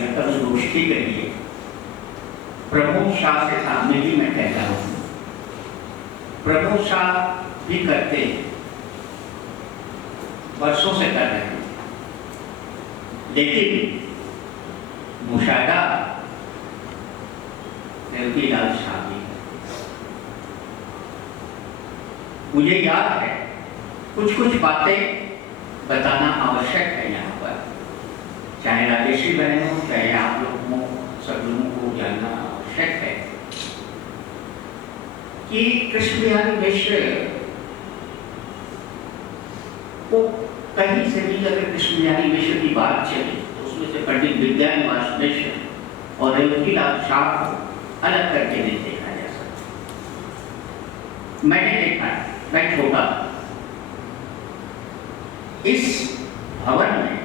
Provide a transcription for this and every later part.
या कभी गोष्ठी करिए। प्रमोद शाह के सामने भी मैं कहता हूँ, प्रमोद शाह भी करते वर्षों से कर रहे हैं, लेकिन मुशाहिदा रेवतीलाल शाह भी। मुझे याद है कुछ कुछ बातें बताना आवश्यक है यहाँ पर, चाहे राजेश्री बहन हो, चाहे आप लोग हो, सब लोगों को जानना आवश्यक है कि कृष्ण बिहारी मिश्र को कहीं से भी अगर कृष्ण बिहारी मिश्र की बात चले तो उसमें से पंडित विद्यानिवास मिश्र और रेवतीलाल शाह को अलग करके नहीं देखा जा सकता। मैंने देखा, मैं छोटा इस भवन में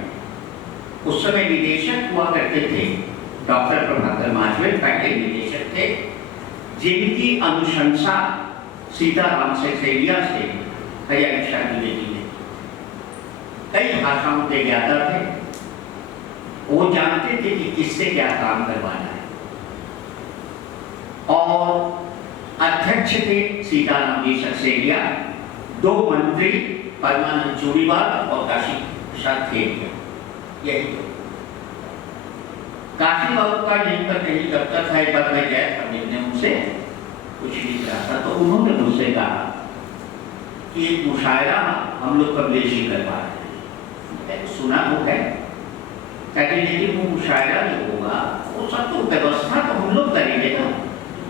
उस समय निदेशक हुआ करते थे डॉक्टर प्रभाकर माजवेल, पहले निदेशक थे, जिनकी अनुशंसा सीताराम सेठिया से हरियाणा द्विवेदी ने, कई भाषाओं के ज्ञाता थे, वो जानते थे कि किससे क्या काम करवाना है। और अध्यक्ष थे सीताराम जी सक्सेना, दो मंत्री परमानंद चूड़ीवाल और काशी प्रसाद खेड़िया, यही दो। काशी बाबू का यहीं पर कहीं दफ्तर था, एक बार मैं गया था मिलने उनसे, कुछ नहीं कहा था, तो उन्होंने मुझसे कहा कि एक मुशायरा हम लोग कमलेशी करवा रहे हैं। सुना वो है, कहते लेकिन वो मुशायरा जो होगा वो सब तो व्यवस्था तो हम लोग करेंगे ना,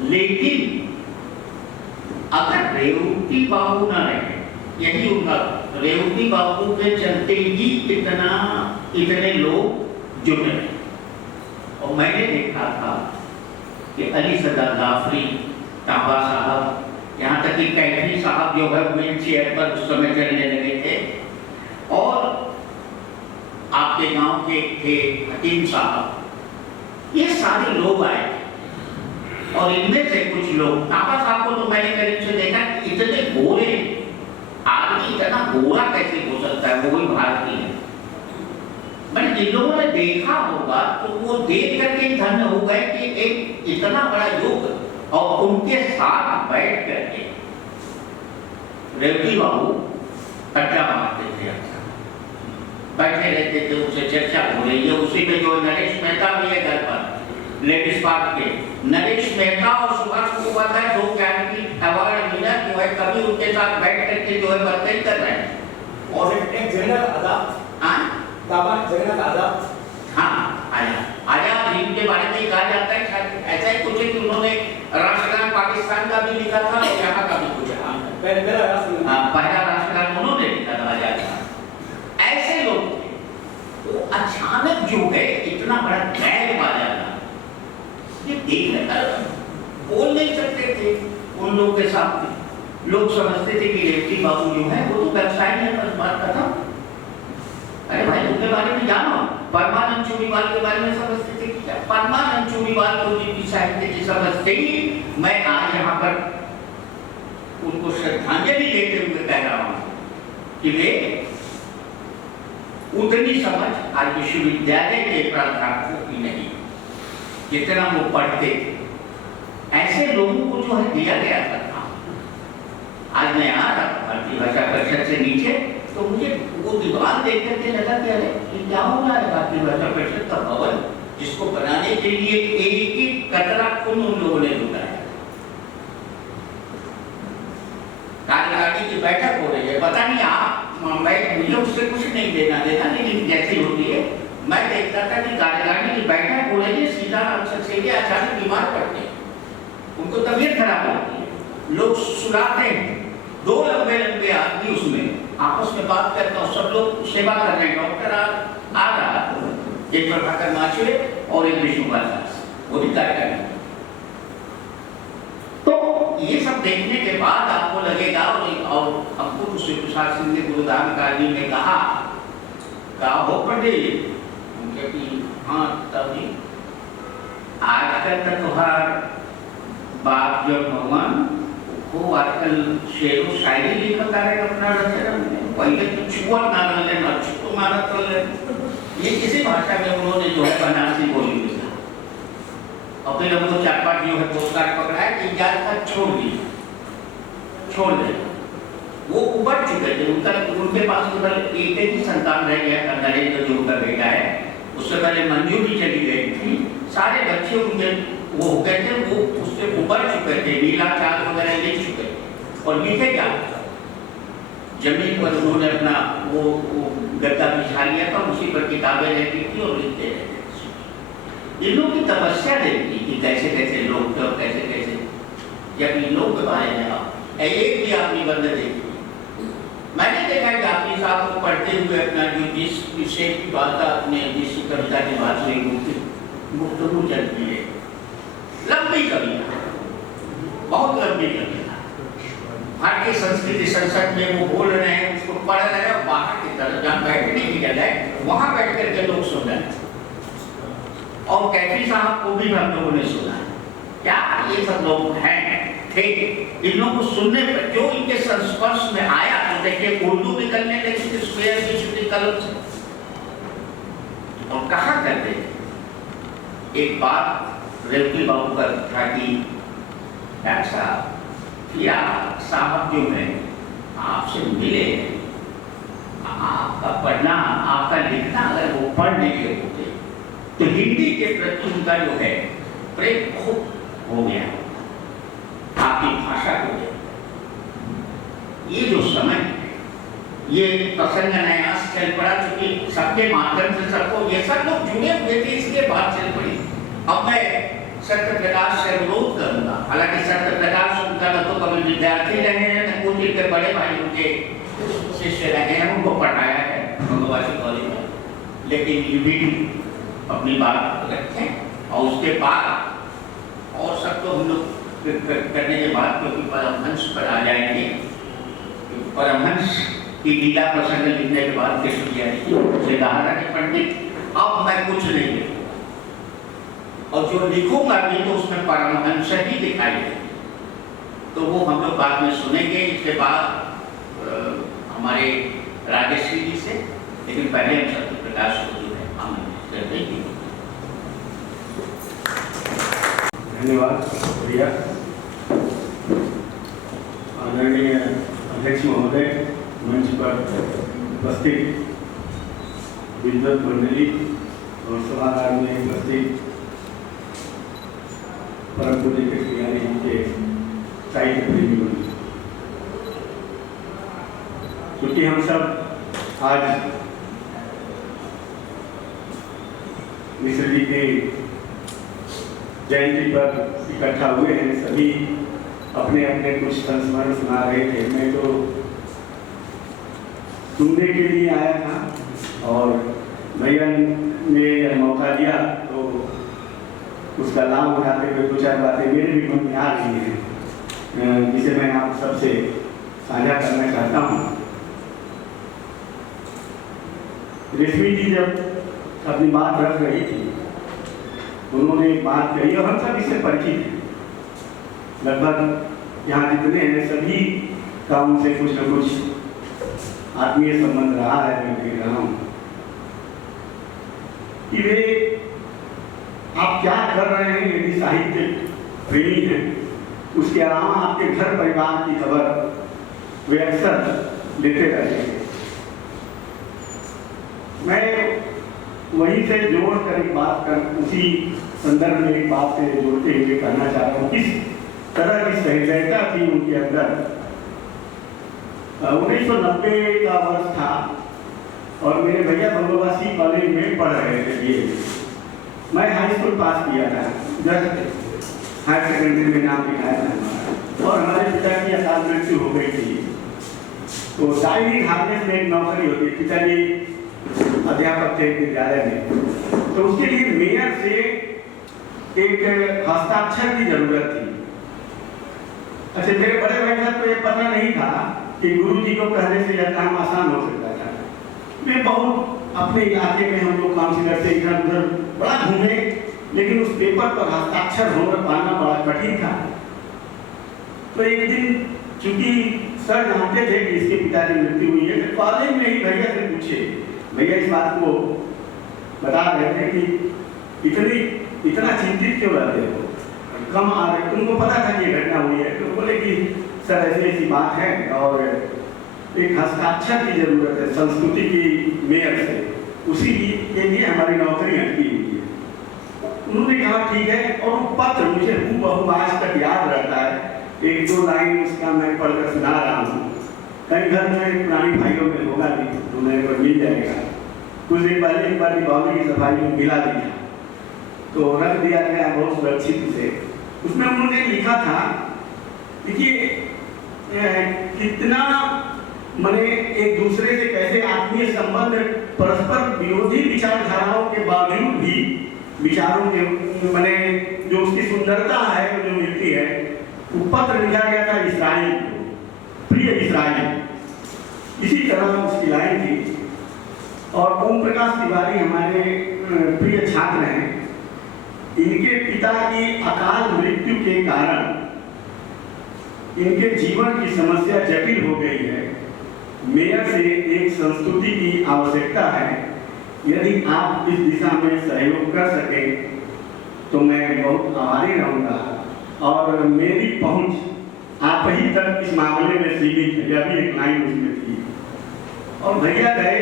लेकिन अगर रेवती बाबू ना रहे, यही उनका, रेवती बाबू के चलते ही इतने लोग जुड़ रहे। और मैंने देखा था कि अली सदा जाफरी, ताबा साहब, यहाँ तक कि कैफी साहब जो है व्हील चेयर पर उस समय चलने लगे थे, और आपके गांव के थे हकीम साहब, ये सारे लोग आए। और इनमें से कुछ लोग, ताबा साहब को तो मैंने करीब से देखा, इतने गोरे आदमी, इतना गोरा कैसे हो सकता है, वो भी भारतीय है। मैंने जिन लोगों ने देखा होगा तो वो देख करके धन्य हो गए कि एक इतना बड़ा युग, और उनके साथ बैठ करके रेवती बाबू अड्डा मारते थे, बैठे रहते थे, उनसे चर्चा हो रही है। उसी में जो नरेश मेहता भी है घर पर, लेडीज पार्क के नरेश मेहता और सुभाष मुखोपाध्याय, दो ज्ञानपीठ अवार्ड विनर जो है, कभी उनके साथ बैठ करके जो है बातें कर रहे हैं। और एक जगन्नाथ आजाद, जगन्नाथ आजाद, हाँ आजाद हिंद के बारे में कहा जाता है, ऐसा ही कुछ है कि उन्होंने राष्ट्रगान पाकिस्तान का भी लिखा था और यहाँ का भी कुछ, पहला राष्ट्रगान उन्होंने लिखा था आजाद का। ऐसे लोग थे, तो अचानक जो है इतना बड़ा बैंड बाजा था, ये देखने बोल नहीं सकते थे उन लोग के साथ। लोग समझते थे कि रेवती बाबू जो है वो तो व्यवसाय है, बस बात खत्म। अरे भाई उनके बारे में जानो, परमानंद चूड़ीवाल के बारे में समझते थे कि क्या, परमानंद चूड़ीवाल को जिनकी साहित्य की समझते ही मैं आज यहाँ पर उनको श्रद्धांजलि देते हुए कह रहा हूँ कि वे उतनी समझ आज विश्वविद्यालय के प्राध्यापकों की नहीं जितना वो पढ़ते थे। ऐसे लोगों को जो है दिया गया था काम। आज मैं आ रहा था भारतीय भाषा परिषद से नीचे, तो मुझे वो दीवार देख करके लगा कि अरे ये क्या हो रहा है, भारतीय भाषा परिषद का भवन जिसको बनाने के लिए एक एक कतरा खून उन लोगों ने लुटाया। कार्यकारिणी की बैठक हो रही है, पता नहीं आप, मैं मुझे उससे कुछ नहीं लेना देना, लेकिन जैसी होती है मैं देखता था कि कार्यकारिणी की बैठक हो रही है, सीताराम सक्सेना अचानक बीमार पड़ते हैं, उनको तबीयत खराब होती है, लोग सुलाते हैं, दो लंबे लंबे आदमी उसमें आपस में बात करते हैं, सब लोग सेवा कर रहे हैं। डॉक्टर आ रहा, एक प्रभाकर माचुरे और एक विष्णुपाल दास, वो भी कार्यकारिणी। तो ये सब देखने के बाद आपको लगेगा, और हमको तो श्री प्रसाद सिंह ने गुरुदान काली में कहा हो पंडित, हाँ तभी आजकल का तुहार बाप जो भगवान वो आजकल शेर व शायरी लिखता है अपना रचना में, पहले तो छुआ ना लेना, छुटो मारा कर ले, ये किसी भाषा में उन्होंने जो है बनारसी बोली और फिर हमको 4-5 जो है पोस्टकार्ड पकड़ाया कि इजाज का छोड़ दे। वो उबर चुके थे, उनके पास केवल एक ही संतान रह गया था, नरेंद्र जो उनका बेटा है। उससे पहले मंजू भी चली गई थी। सारे बच्चे उनके वो हो गए थे, वो उससे उबर चुके थे, नीला चाल वगैरह ले चुके थे। और लिखे क्या जमीन पर उन्होंने अपना वो गद्दा बिछा लिया था, उसी पर किताबें रहती थी और लिखते रहते थे। इन लोगों की तपस्या देखती कि कैसे कैसे लोग थे और कैसे कैसे, जब इन लोग के बारे में एक भी आपने बंद देखी। मैंने देखा कि आपने साहब को पढ़ते हुए अपना जो जिस विषय की बात अपने जिस कविता की बात हुई गुफ्तगू चलती है, लंबी कविता, बहुत लंबी कविता। भारतीय संस्कृति संसद में वो बोल रहे हैं, उसको पढ़ रहे हैं, बाहर की तरफ जहाँ बैठने की जगह है वहाँ बैठ करके लोग सुन रहे हैं। और कैफी साहब को भी हम लोगों ने सुना है। क्या ये सब लोग हैं थे, इन लोगों को सुनने पर जो इनके संस्पर्श में आया, तो देखिए उर्दू निकलने लगी थी स्क्वायर की शुद्धि कलम से। और कहा करते एक बात रेवती बाबू का था कि ऐसा किया साहब जो है आपसे मिले, आपका पढ़ना आपका लिखना अगर वो पढ़ लिए होते तो हिंदी के प्रति उनका जो है प्रेम बहुत हो गया, आपकी भाषा को दे। ये जो समय ये प्रसंग नया चल पड़ा, क्योंकि सबके माध्यम से सबको ये सब लोग जुड़े हुए थे, इसके बाद चल पड़ी। अब मैं सत्य प्रकाश से अनुरोध करूंगा, हालांकि सत्य प्रकाश उनका न तो कभी विद्यार्थी रहे हैं, न कुछ इनके बड़े भाई उनके शिष्य रहे हैं, उनको पढ़ाया है भगवासी कॉलेज में, लेकिन ये भी अपनी बात रखें। और उसके बाद और सब तो हम लोग करने के बाद क्योंकि परमहंस पर आ जाएंगे, परमहंस की लीला प्रसंग लिखने के बाद कृष्ण पंडित अब मैं कुछ नहीं लिखूंगा, और जो लिखूंगा भी तो उसमें परमहंस ही दिखाई देंगे, तो वो हम लोग बाद में सुनेंगे। इसके बाद हमारे राजेश्री जी से, लेकिन पहले हम सत्य प्रकाश को जो है हम देंगे। धन्यवाद भैया। आदरणीय अध्यक्ष महोदय, मंच पर उपस्थित विद्वत मंडली और सभागार में उपस्थित परम पूज्य कृष्ण जी के साहित्य प्रेमी बंधु, क्योंकि हम सब आज मिश्र जी के जयंती पर इकट्ठा हुए हैं, सभी अपने अपने कुछ संस्मरण सुना रहे थे। मैं तो सुनने के लिए आया था और भैया ने यह मौका दिया तो उसका लाभ उठाते हुए 2-4 बातें मेरे भी मन में आ रही हैं, जिसे मैं आप सबसे साझा करना चाहता हूँ। रेशमी जी जब अपनी बात रख रही थी, उन्होंने एक बात कही और हम सब इससे परिचित हैं, लगभग यहाँ जितने हैं सभी का उनसे कुछ न कुछ आत्मीय संबंध रहा है। मैं देख रहा हूँ कि वे आप क्या कर रहे हैं, यदि साहित्य प्रेमी हैं, उसके अलावा आपके घर परिवार की खबर वे अक्सर लेते रहते हैं। मैं वहीं से जोड़ कर एक बात कर, उसी संदर्भ में एक बात से जोड़ते हुए कहना चाह रहा हूँ, किस तरह की सहजता थी उनके अंदर। 1990 का वर्ष था और मेरे भैया बंगोबासी कॉलेज में पढ़ रहे थे बीए। मैं हाई स्कूल पास किया था, जस्ट हायर सेकेंडरी में नाम लिखाया था और हमारे पिता की अकाल मृत्यु हो गई थी। तो डायरी हार्नेस में एक नौकरी होती, पिताजी अध्यापक थे विद्यालय में, तो उसके लिए मेयर से एक हस्ताक्षर की जरूरत थी। अच्छा, मेरे बड़े भाई साहब को ये पता नहीं था कि गुरु जी को कहने से यह काम आसान हो सकता था। वे बहुत अपने इलाके में हम लोग काउंसिलर से इधर उधर बड़ा घूमे, लेकिन उस पेपर पर हस्ताक्षर होकर पाना बड़ा कठिन था। तो एक दिन चूंकि सर जानते थे कि इसके पिता की मृत्यु हुई है, तो कॉलेज में ही भैया से पूछे, भैया इस बात को बता रहे थे कि इतनी इतना चिंतित क्यों रहते हो, कम आ रहे? उनको पता था कि ये घटना हुई है, तो बोले कि सर ऐसी ऐसी बात है और एक हस्ताक्षर की जरूरत है संस्कृति की मेयर से, उसी के लिए हमारी नौकरी अटकी हुई है। उन्होंने कहा ठीक है, और वो पत्र मुझे हूबहू आज तक याद रहता है, एक दो लाइन उसका मैं पढ़कर सुना रहा हूँ। कई घर में पुरानी भाइयों में होगा भी तो मेरे को मिल जाएगा। कुछ दिन पहले एक बार दीपावली की सफाई में मिला भी था, तो रख दिया गया बहुत सुरक्षित से। उसमें उन्होंने लिखा था, देखिए कितना माने एक दूसरे से कैसे आत्मीय संबंध, परस्पर विरोधी विचारधाराओं के बावजूद भी विचारों के माने जो उसकी सुंदरता है जो मिलती है। वो पत्र लिखा गया था इस्राइल को, प्रिय इस्राइल, इसी तरह उसकी लाइन थी। और ओम प्रकाश तिवारी हमारे प्रिय छात्र हैं, इनके पिता की अकाल मृत्यु के कारण इनके जीवन की समस्या जटिल हो गई है। मेयर से एक संस्तुति की आवश्यकता है, यदि आप इस दिशा में सहयोग कर सके तो मैं बहुत आभारी रहूँगा, और मेरी पहुँच आप ही तक इस मामले में सीमित है। यह भी एक लाइन उसमें थी। और भैया गए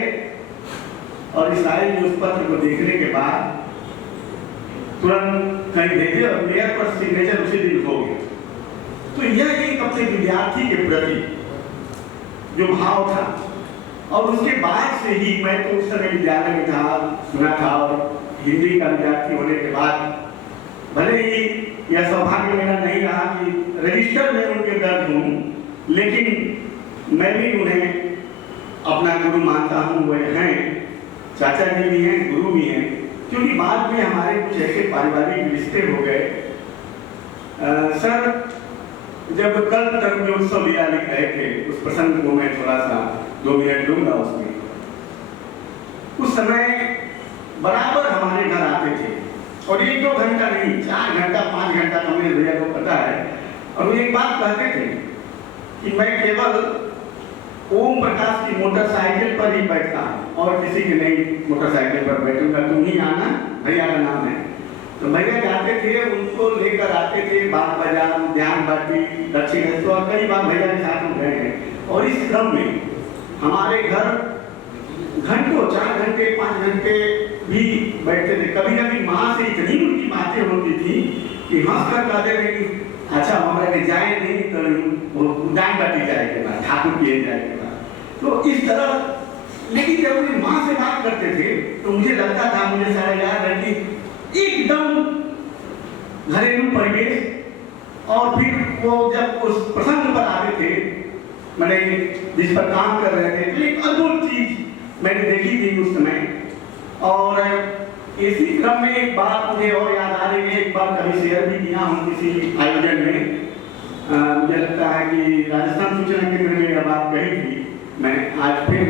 और इस्राइल ने उस पत्र को देखने के बाद तुरंत कहीं भेजे और मेयर पर सिग्नेचर उसी दिन हो गया। तो यह एक अपने विद्यार्थी के प्रति जो भाव था, और उसके बाद से ही मैं तो उस समय विद्यालय में था, सुना था, और हिंदी का विद्यार्थी होने के बाद भले ही यह सौभाग्य मेरा नहीं रहा कि रजिस्टर में उनके दर्ज हूँ, लेकिन मैं भी उन्हें अपना गुरु मानता हूँ। वे हैं, चाचा जी भी हैं, गुरु भी हैं, क्योंकि बाद में हमारे कुछ ऐसे पारिवारिक रिश्ते हो गए। सर जब कल तरंगोत्सव लिया लिख रहे थे, उस प्रसंग को मैं थोड़ा सा 2 मिनट लूंगा उसमें। उस समय बराबर हमारे घर आते थे, और 1-2 घंटा नहीं, 4 घंटा 5 घंटा का मेरे भैया को पता है। और वो एक बात कहते थे कि मैं केवल ओम प्रकाश की मोटरसाइकिल पर ही बैठता हूँ और किसी की नहीं मोटरसाइकिल पर बैठूंगा, तुम ही आना, भैया का नाम है। तो भैया जाते थे, उनको लेकर आते थे, बाग बाजार, ध्यान बाटी, दक्षिण, और कई बार भैया के साथ हम गए हैं। और इस क्रम में हमारे घर घंटों, 4 घंटे 5 घंटे भी बैठते थे। कभी कभी माँ से इतनी उनकी बातें होती थी कि हंस कर कहते थे कि अच्छा हमारे जाए नहीं तो दान बाटी जाएगा, ठाकुर किए जाएगा। तो इस तरह, लेकिन जब वे माँ से बात करते थे तो मुझे लगता था, मुझे सारा याद है कि एकदम घरेलू परिवेश। और फिर वो जब उस प्रसंग पर आते थे, मैंने जिस पर काम कर रहे थे, तो एक अद्भुत चीज मैंने देखी थी उस समय। और इसी क्रम में एक बात मुझे और याद आ रही है, एक बार कभी शेयर भी किया हूँ किसी आयोजन में। मुझे लगता है कि राजस्थान सूचना केंद्र में यह बात कही थी, मैं आज फिर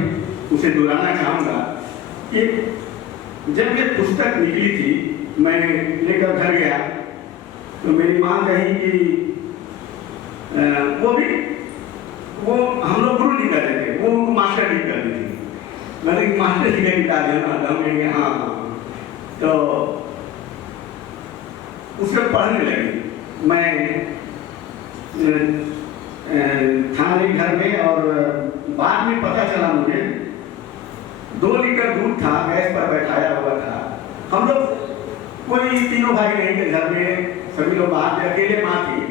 उसे दोहराना चाहूँगा कि जब ये पुस्तक निकली थी, मैं लेकर घर गया तो मेरी माँ कही कि वो हम लोग गुरु नहीं कर रहे थे, वो उनको मास्टर नहीं कर रही थी। मैंने मास्टर जी का निकाल दिया, हम कहेंगे हाँ। तो उसको पढ़ने लगी मैं था नहीं घर में। और बाद में पता चला मुझे 2 लीटर दूध था, गैस पर बैठाया हुआ था। हम लोग कोई 3 भाई नहीं थे घर में, सभी लोग बाहर थे, अकेले माँ थी।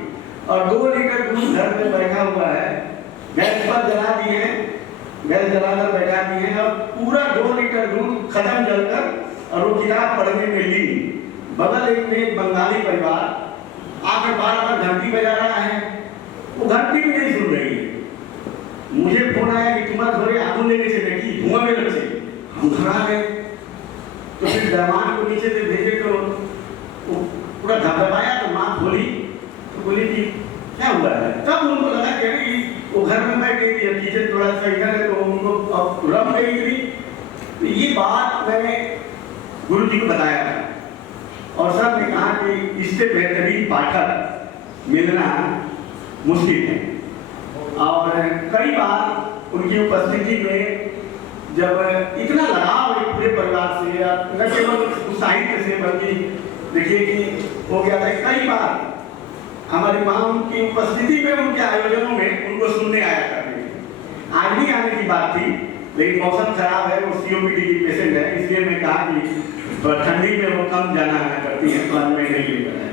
और 2 लीटर दूध घर में बैठा हुआ है, गैस पर जला दिए, गैस जलाकर बैठा दिए, और पूरा 2 लीटर दूध खत्म जलकर, और वो किताब पढ़ने में ली। बगल एक बंगाली परिवार आकर बार-बार घंटी बजा रहा है, वो घंटी भी नहीं सुन रही है। मुझे फोन आया कि तुम्हारे घरे आगू लेके चले कि धुआं में रखे। हम घर आ गए, तो फिर दरवान को नीचे से भेजे तो पूरा धबधबाया। तो माँ खोली तो बोली कि क्या हुआ है। तब उनको लगा कि वो घर में बैठ गई, किचन थोड़ा सा इधर है, तो उनको अब रम गई थी। तो ये बात मैंने गुरु जी को बताया था, और सर ने कहा कि इससे बेहतरीन पाठक मिलना मुश्किल है। और कई बार उनकी उपस्थिति में जब इतना लगाव एक पूरे परिवार से, न केवल उस साहित्य से बल्कि देखिए कि हो गया था कई बार हमारी माँ उनकी उपस्थिति में उनके आयोजनों में उनको सुनने आया करते थे। आज नहीं आने की बात थी, लेकिन मौसम खराब है, वो COPD की पेशेंट है, इसलिए मैं कहा कि ठंडी में वो कम जाना आना करती है, तो आज मैं नहीं लेकर आया।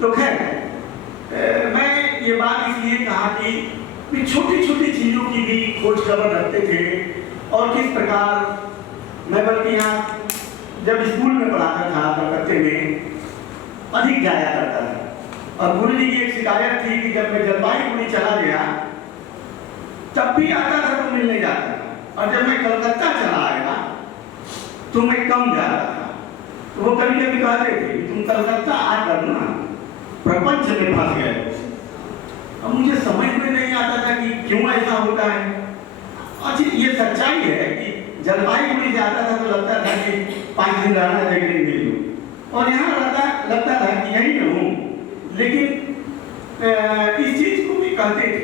तो खैर मैं ये बात इसलिए कहा कि छोटी छोटी चीज़ों की भी खोज खबर रखते थे और किस प्रकार मैं बल्कि यहाँ जब स्कूल में पढ़ाता था कलकत्ते में अधिक जाया करता था। और गुरु जी की एक शिकायत थी कि जब मैं जलपाईगुड़ी चला गया तब भी आता था तो मिलने जाता था, और जब मैं कलकत्ता चला आया तो मैं कम जाता था। तो वो कभी कभी कहते थे कि तुम कलकत्ता आकर ना प्रपंच में फंस गए। अब मुझे समझ में नहीं आता था कि क्यों ऐसा होता है। अच्छा, ये सच्चाई है कि जलपाईगुड़ी से आता था तो लगता था कि 5 दिन रहना है लेकिन मिल लूँ, और यहाँ लगता था कि यही रहूँ, लेकिन इस चीज को भी कहते थे।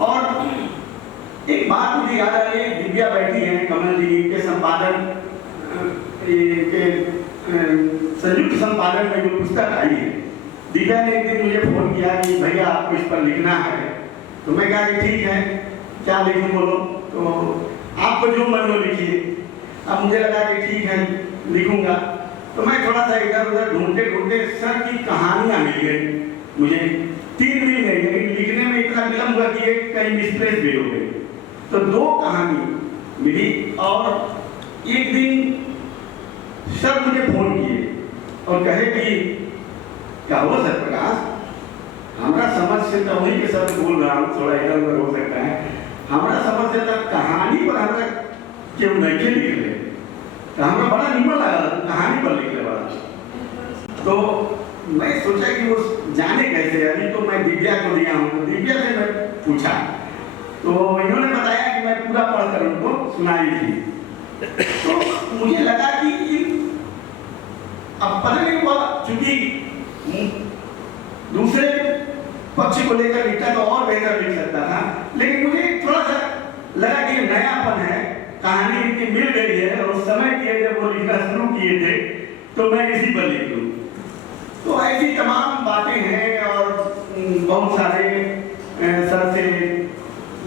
और एक बात मुझे याद आ रही है, दिव्या बैठी है कमल जी के संपादन के संयुक्त संपादन में जो पुस्तक आई है, दिव्या ने एक दिन मुझे फोन किया कि भैया आपको इस पर लिखना है। तो मैं कहा कि ठीक है, क्या लिखूं बोलो, तो आपको जो मन हो लिखिए। अब मुझे लगा कि ठीक है लिखूंगा, तो मैं थोड़ा सा इधर उधर ढूंढते सर की कहानियां मिल गई मुझे, 3 मिल गई, लेकिन लिखने में इतना विलम्ब हुआ कि एक कहीं मिसप्लेस भी हो गई। तो 2 कहानी मिली, और एक दिन सर मुझे फोन किए और कहे कि क्या हुआ सर प्रकाश, हमारा समझ से तो वही के सब बोल रहा हूँ, थोड़ा इधर उधर हो सकता है, हमारा समझ से तो कहानी पर हमारा क्यों नहीं लिख रहे, तो हमें बड़ा निमन लगा कहानी पर लिख रहे बड़ा। तो मैं सोचा कि वो जाने कैसे, अभी तो मैं दिव्या को दिया हूँ, तो दिव्या से मैं पूछा, तो इन्होंने बताया कि मैं पूरा पढ़कर उनको सुनाई थी। तो मुझे लगा कि अब पता नहीं हुआ, चूंकि दूसरे पक्ष को लेकर लिखता तो और बेहतर लिख सकता था, लेकिन मुझे थोड़ा सा लगा कि नयापन है, कहानी इतनी मिल गई है, और समय की जब वो लिखना शुरू किए थे तो मैं इसी पर लिख लूँ। तो ऐसी तमाम बातें हैं, और बहुत सारे सर से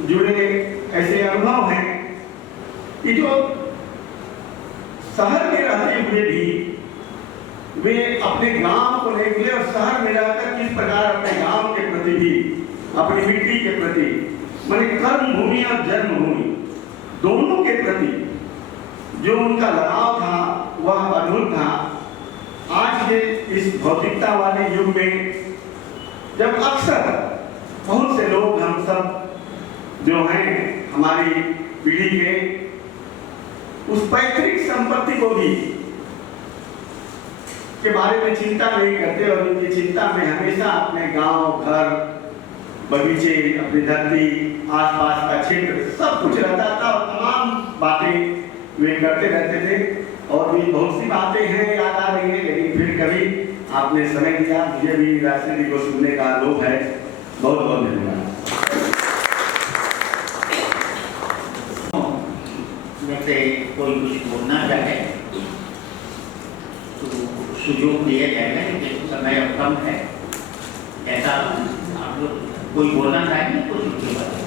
जुड़े ऐसे अनुभव हैं कि जो शहर में रहते हुए भी वे अपने गांव को नहीं भूले, और शहर में रहकर किस प्रकार अपने गांव के प्रति भी, अपनी मिट्टी के प्रति, माने कर्म भूमि और जन्मभूमि दोनों के प्रति जो उनका लगाव था वह अद्भुत था। आज के इस भौतिकता वाले युग में जब अक्सर बहुत से लोग, हम सब जो हैं हमारी पीढ़ी के, उस पैतृक संपत्ति को भी के बारे में चिंता नहीं करते, और उनकी चिंता में हमेशा अपने गांव, घर, बगीचे, अपनी धरती, आसपास का क्षेत्र सब कुछ रहता था, और तमाम बातें वे करते रहते थे। और भी बहुत सी बातें हैं याद आ रही है, लेकिन फिर कभी आपने समय दिया, मुझे भी राष्ट्रपति को सुनने का लोभ है। बहुत बहुत धन्यवाद। जैसे कोई कुछ बोलना चाहे तो सुजोग दिया जाएगा, लेकिन समय अब कम है। ऐसा आप लोग कोई बोलना चाहेंगे कुछ उसके बाद?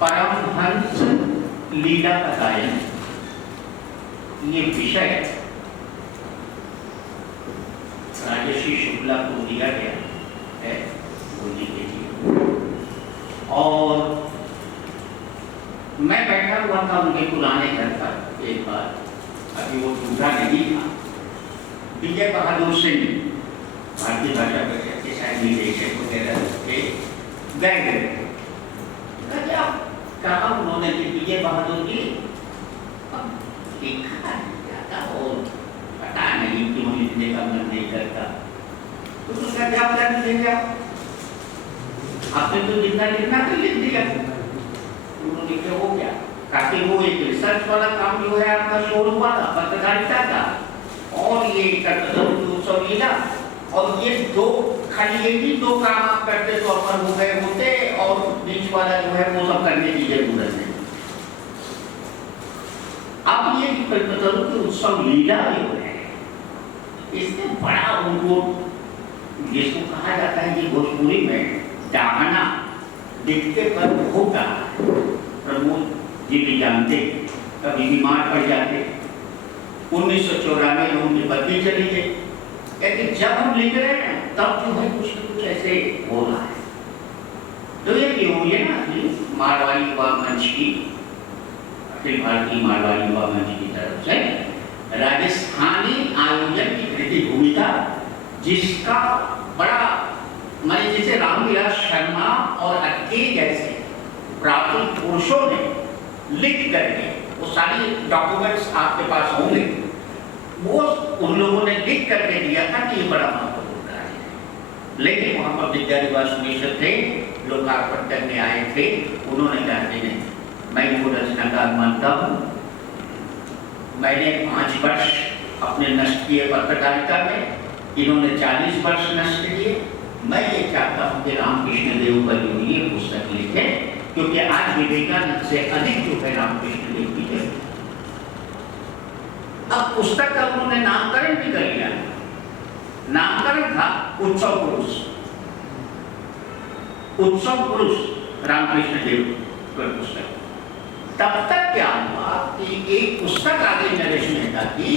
परमहंस लीला का गायन, ये विषय राजर्षि शुक्ला को दिया गया है बोलने के लिए। और मैं बैठा हुआ था उनके पुराने घर पर एक बार, अभी वो टूटा नहीं था, विजय बहादुर सिंह भारतीय भाषा परिषद के शायद निदेशक वगैरह के गए थे। कहा उन्होंने कि विजय बहादुर जी लिखा जाता और पता नहीं क्यों लिखने का मन नहीं करता, तो उसका क्या प्लान किया, आपने तो जितना लिखना तो लिख दिया। उन्होंने क्या हो गया, ताकि वो एक रिसर्च वाला काम जो है आपका शोर हुआ था, पत्रकारिता का, और ये उत्सव लीला, और ये दो खाली यही 2 काम आप करते तो अपन हो गए होते, और बीच वाला जो है वो सब करने की जरूरत नहीं। कल्पतरु के उत्सव लीला भी हो रहे हैं। इससे बड़ा उनको, जिसको कहा जाता है कि भोजपुरी में डाहना दिखते पर होता है। प्रमोद जी भी जानते, कभी बीमार पड़ जाते। 1994 में उनकी पत्नी चली गई, लेकिन जब हम लिख रहे हैं तब जो है कुछ न कुछ ऐसे हो रहा है। तो ये क्यों है ना कि मारवाड़ी युवा मंच की, अखिल भारतीय मारवाड़ी युवा मंच की तरफ से राजस्थानी आयोजन की कृति भूमिका, जिसका बड़ा माने जैसे रामविलास शर्मा और अक्के जैसे प्राचीन पुरुषों ने लिख करके, वो सारी डॉक्यूमेंट्स आपके पास होंगे, वो उन लोगों ने लिख करके दिया था कि ये बड़ा महत्वपूर्ण कार्य है। लेकिन वहाँ पर विद्या दिवस मिश्र थे, लोकार्पण करने आए थे, उन्होंने कहा नहीं, मैं वो रचनाकार मानता हूँ, मैंने 5 वर्ष अपने नष्ट किए पत्रकारिता में, इन्होंने 40 वर्ष नष्ट किए। मैं ये चाहता हूँ कि रामकृष्ण देव पर ये पुस्तक लिखे, क्योंकि आज विवेकानंद से अधिक जो है रामकृष्ण देव की है। अब पुस्तक का उन्होंने नामकरण भी कर लिया। नामकरण था उत्सव पुरुष, उत्सव पुरुष रामकृष्ण देव पर पुस्तक। तब तक क्या हुआ कि एक पुस्तक आ गई नरेश मेहता की।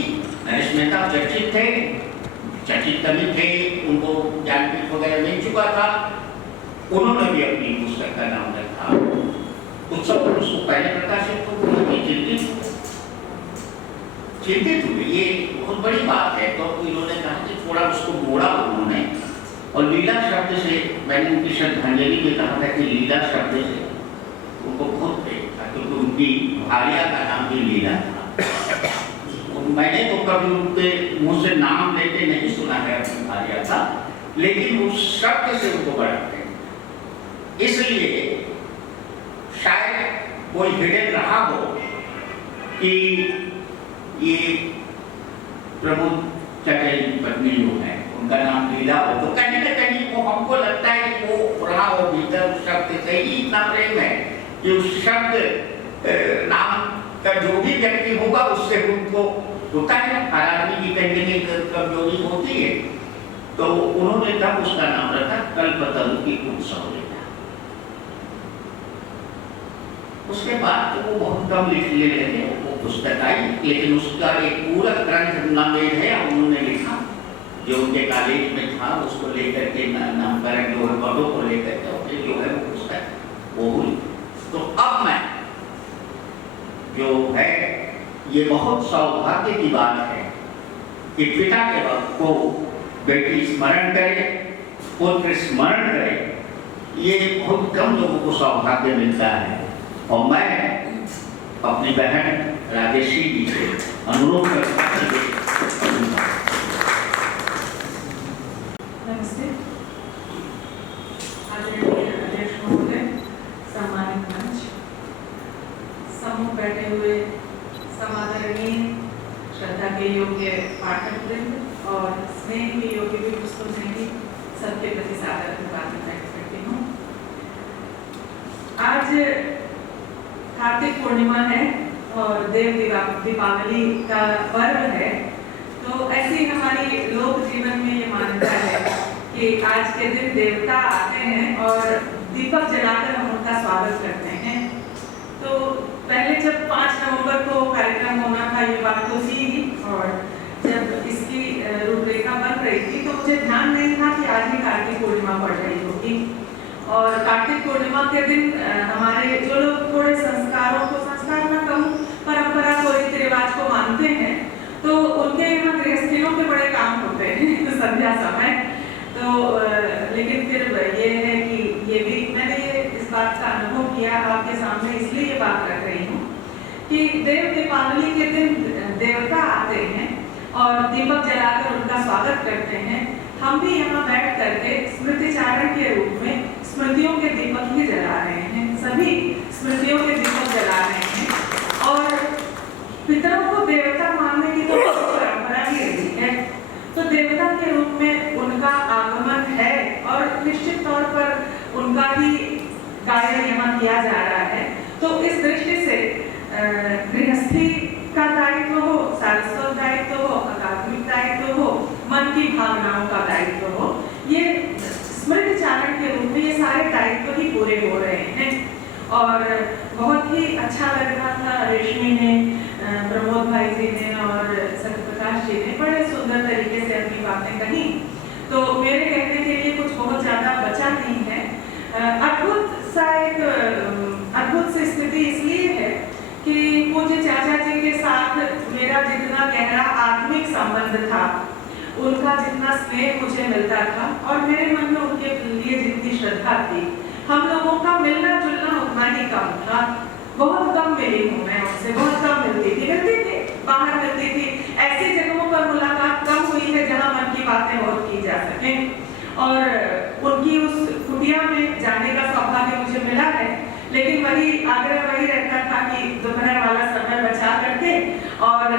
नरेश मेहता चर्चित थे, चर्चित कवि थे, उनको ज्ञानपीठ वगैरह मिल चुका था। उन्होंने भी अपनी पुस्तक का नाम रखा उत्सव पुरुष। पहले प्रकाशित तो चिंतित हुए, ये बहुत बड़ी बात है। तो इन्होंने कहा कि थोड़ा उसको मोड़ा उन्होंने, और लीला शब्द से, मैंने उनकी श्रद्धांजलि में कहा था कि लीला शब्द से उनको बहुत प्रेम था, क्योंकि उनकी भार्या का नाम भी लीला था। मैंने तो कभी उनके मुंह से नाम लेते नहीं सुना है अपनी भार्या का, लेकिन उस शब्द से उनको बड़ा प्रेम। इसलिए शायद कोई हिडन रहा हो कि ये प्रमोद चटर्जी की पत्नी जो है, उनका नाम लीला हो, तो कहीं न कहीं वो हमको लगता है कि वो रहा हो भीतर उस शब्द से ही इतना प्रेम है कि उस शब्द नाम का जो भी व्यक्ति होगा उससे उनको होता है। हर आदमी की कहीं न कहीं कमजोरी होती है। तो उन्होंने तब उसका नाम रखा कल्पतरु की उत्सव लीला। उसके बाद तो वो बहुत कम लिखने लगे, वो पुस्तक आई, लेकिन उसका एक पूरा ग्रंथ नामेड है, उन्होंने लिखा जो उनके कॉलेज में था, उसको लेकर के नामकरण जो है पदों को लेकर के जो है वो पुस्तक वो हुई। तो अब मैं जो है, ये बहुत सौभाग्य की बात है कि पिता के वक्त को बेटी स्मरण करे, पुत्र स्मरण करे, ये बहुत कम लोगों को सौभाग्य मिलता है। और मैं अपनी बहन राजेशी जी से अनुरोध करता हूँ। नमस्ते। आदरणीय अध्यक्ष महोदय, सम्मानित मंच, समूह बैठे हुए समादरणीय, श्रद्धा के योग्य पाठक वृंद और स्नेह के योग्य भी पुस्तक स्नेही, सबके प्रति सादर अभिवादन व्यक्त करती हूँ। आज कार्तिक पूर्णिमा है और देव दीपावली का पर्व है। तो ऐसी हमारी लोक जीवन में ये मान्यता है कि आज के दिन देवता आते हैं और दीपक जलाकर हम उनका स्वागत करते हैं। तो पहले जब 5 नवंबर को कार्यक्रम होना था, ये बात तो थी ही, और जब इसकी रूपरेखा बन रही थी तो मुझे ध्यान नहीं था कि आज ही कार्तिक पूर्णिमा पड़ रही होगी। और कार्तिक पूर्णिमा के दिन हमारे जो लोग थोड़े संस्कार ना कहूँ, परंपरा को, रीति रिवाज को मानते हैं, तो उनके यहाँ गृहस्थियों के बड़े काम होते हैं संध्या समय। तो लेकिन फिर ये है कि ये भी मैंने इस बात का अनुभव किया, आपके सामने इसलिए ये बात रख रही हूँ कि देव दीपावली के दिन देवता आते हैं और दीपक जलाकर उनका स्वागत करते हैं। हम भी यहाँ बैठ करके स्मृतिचारण के रूप में स्मृतियों के दीपक ही जला रहे हैं, सभी स्मृतियों के दीपक जला रहे हैं। और पितरों को देवता मानने की तो परंपरा ही रही है, तो देवता के रूप में उनका आगमन है और निश्चित तौर पर उनका ही गायन यहाँ किया जा रहा है। तो इस दृष्टि से गृहस्थी का दायित्व हो की भावनाओं का दायित्व हो, ये स्मृति चारण के रूप में ये सारे दायित्व ही पूरे हो रहे हैं। और बहुत ही अच्छा लग रहा था, रेशमी ने, प्रमोद भाई जी ने और सत्यप्रकाश जी ने बड़े सुंदर तरीके से अपनी बातें कही। तो मेरे कहने के लिए कुछ बहुत ज़्यादा बचा नहीं है। अद्भुत सी स्थिति इसलिए है कि पूज्य चाचा जी के साथ मेरा जितना गहरा आत्मिक संबंध था, उनका जितना स्नेह मुझे मिलता था और मेरे मन में उनके लिए जितनी श्रद्धा थी, हम लोगों का मिलना जुलना उतना ही कम था। बहुत कम मिली हूँ मैं उनसे, बहुत कम मिलती थी, बाहर मिलती थी। ऐसी जगहों पर मुलाकात कम हुई है जहाँ मन की बातें और की जा सके। और उनकी उस कुटिया में जाने का सौभाग्य मुझे मिला है, लेकिन आग्रह वही रहता था कि दोपहर वाला समय बचा करके और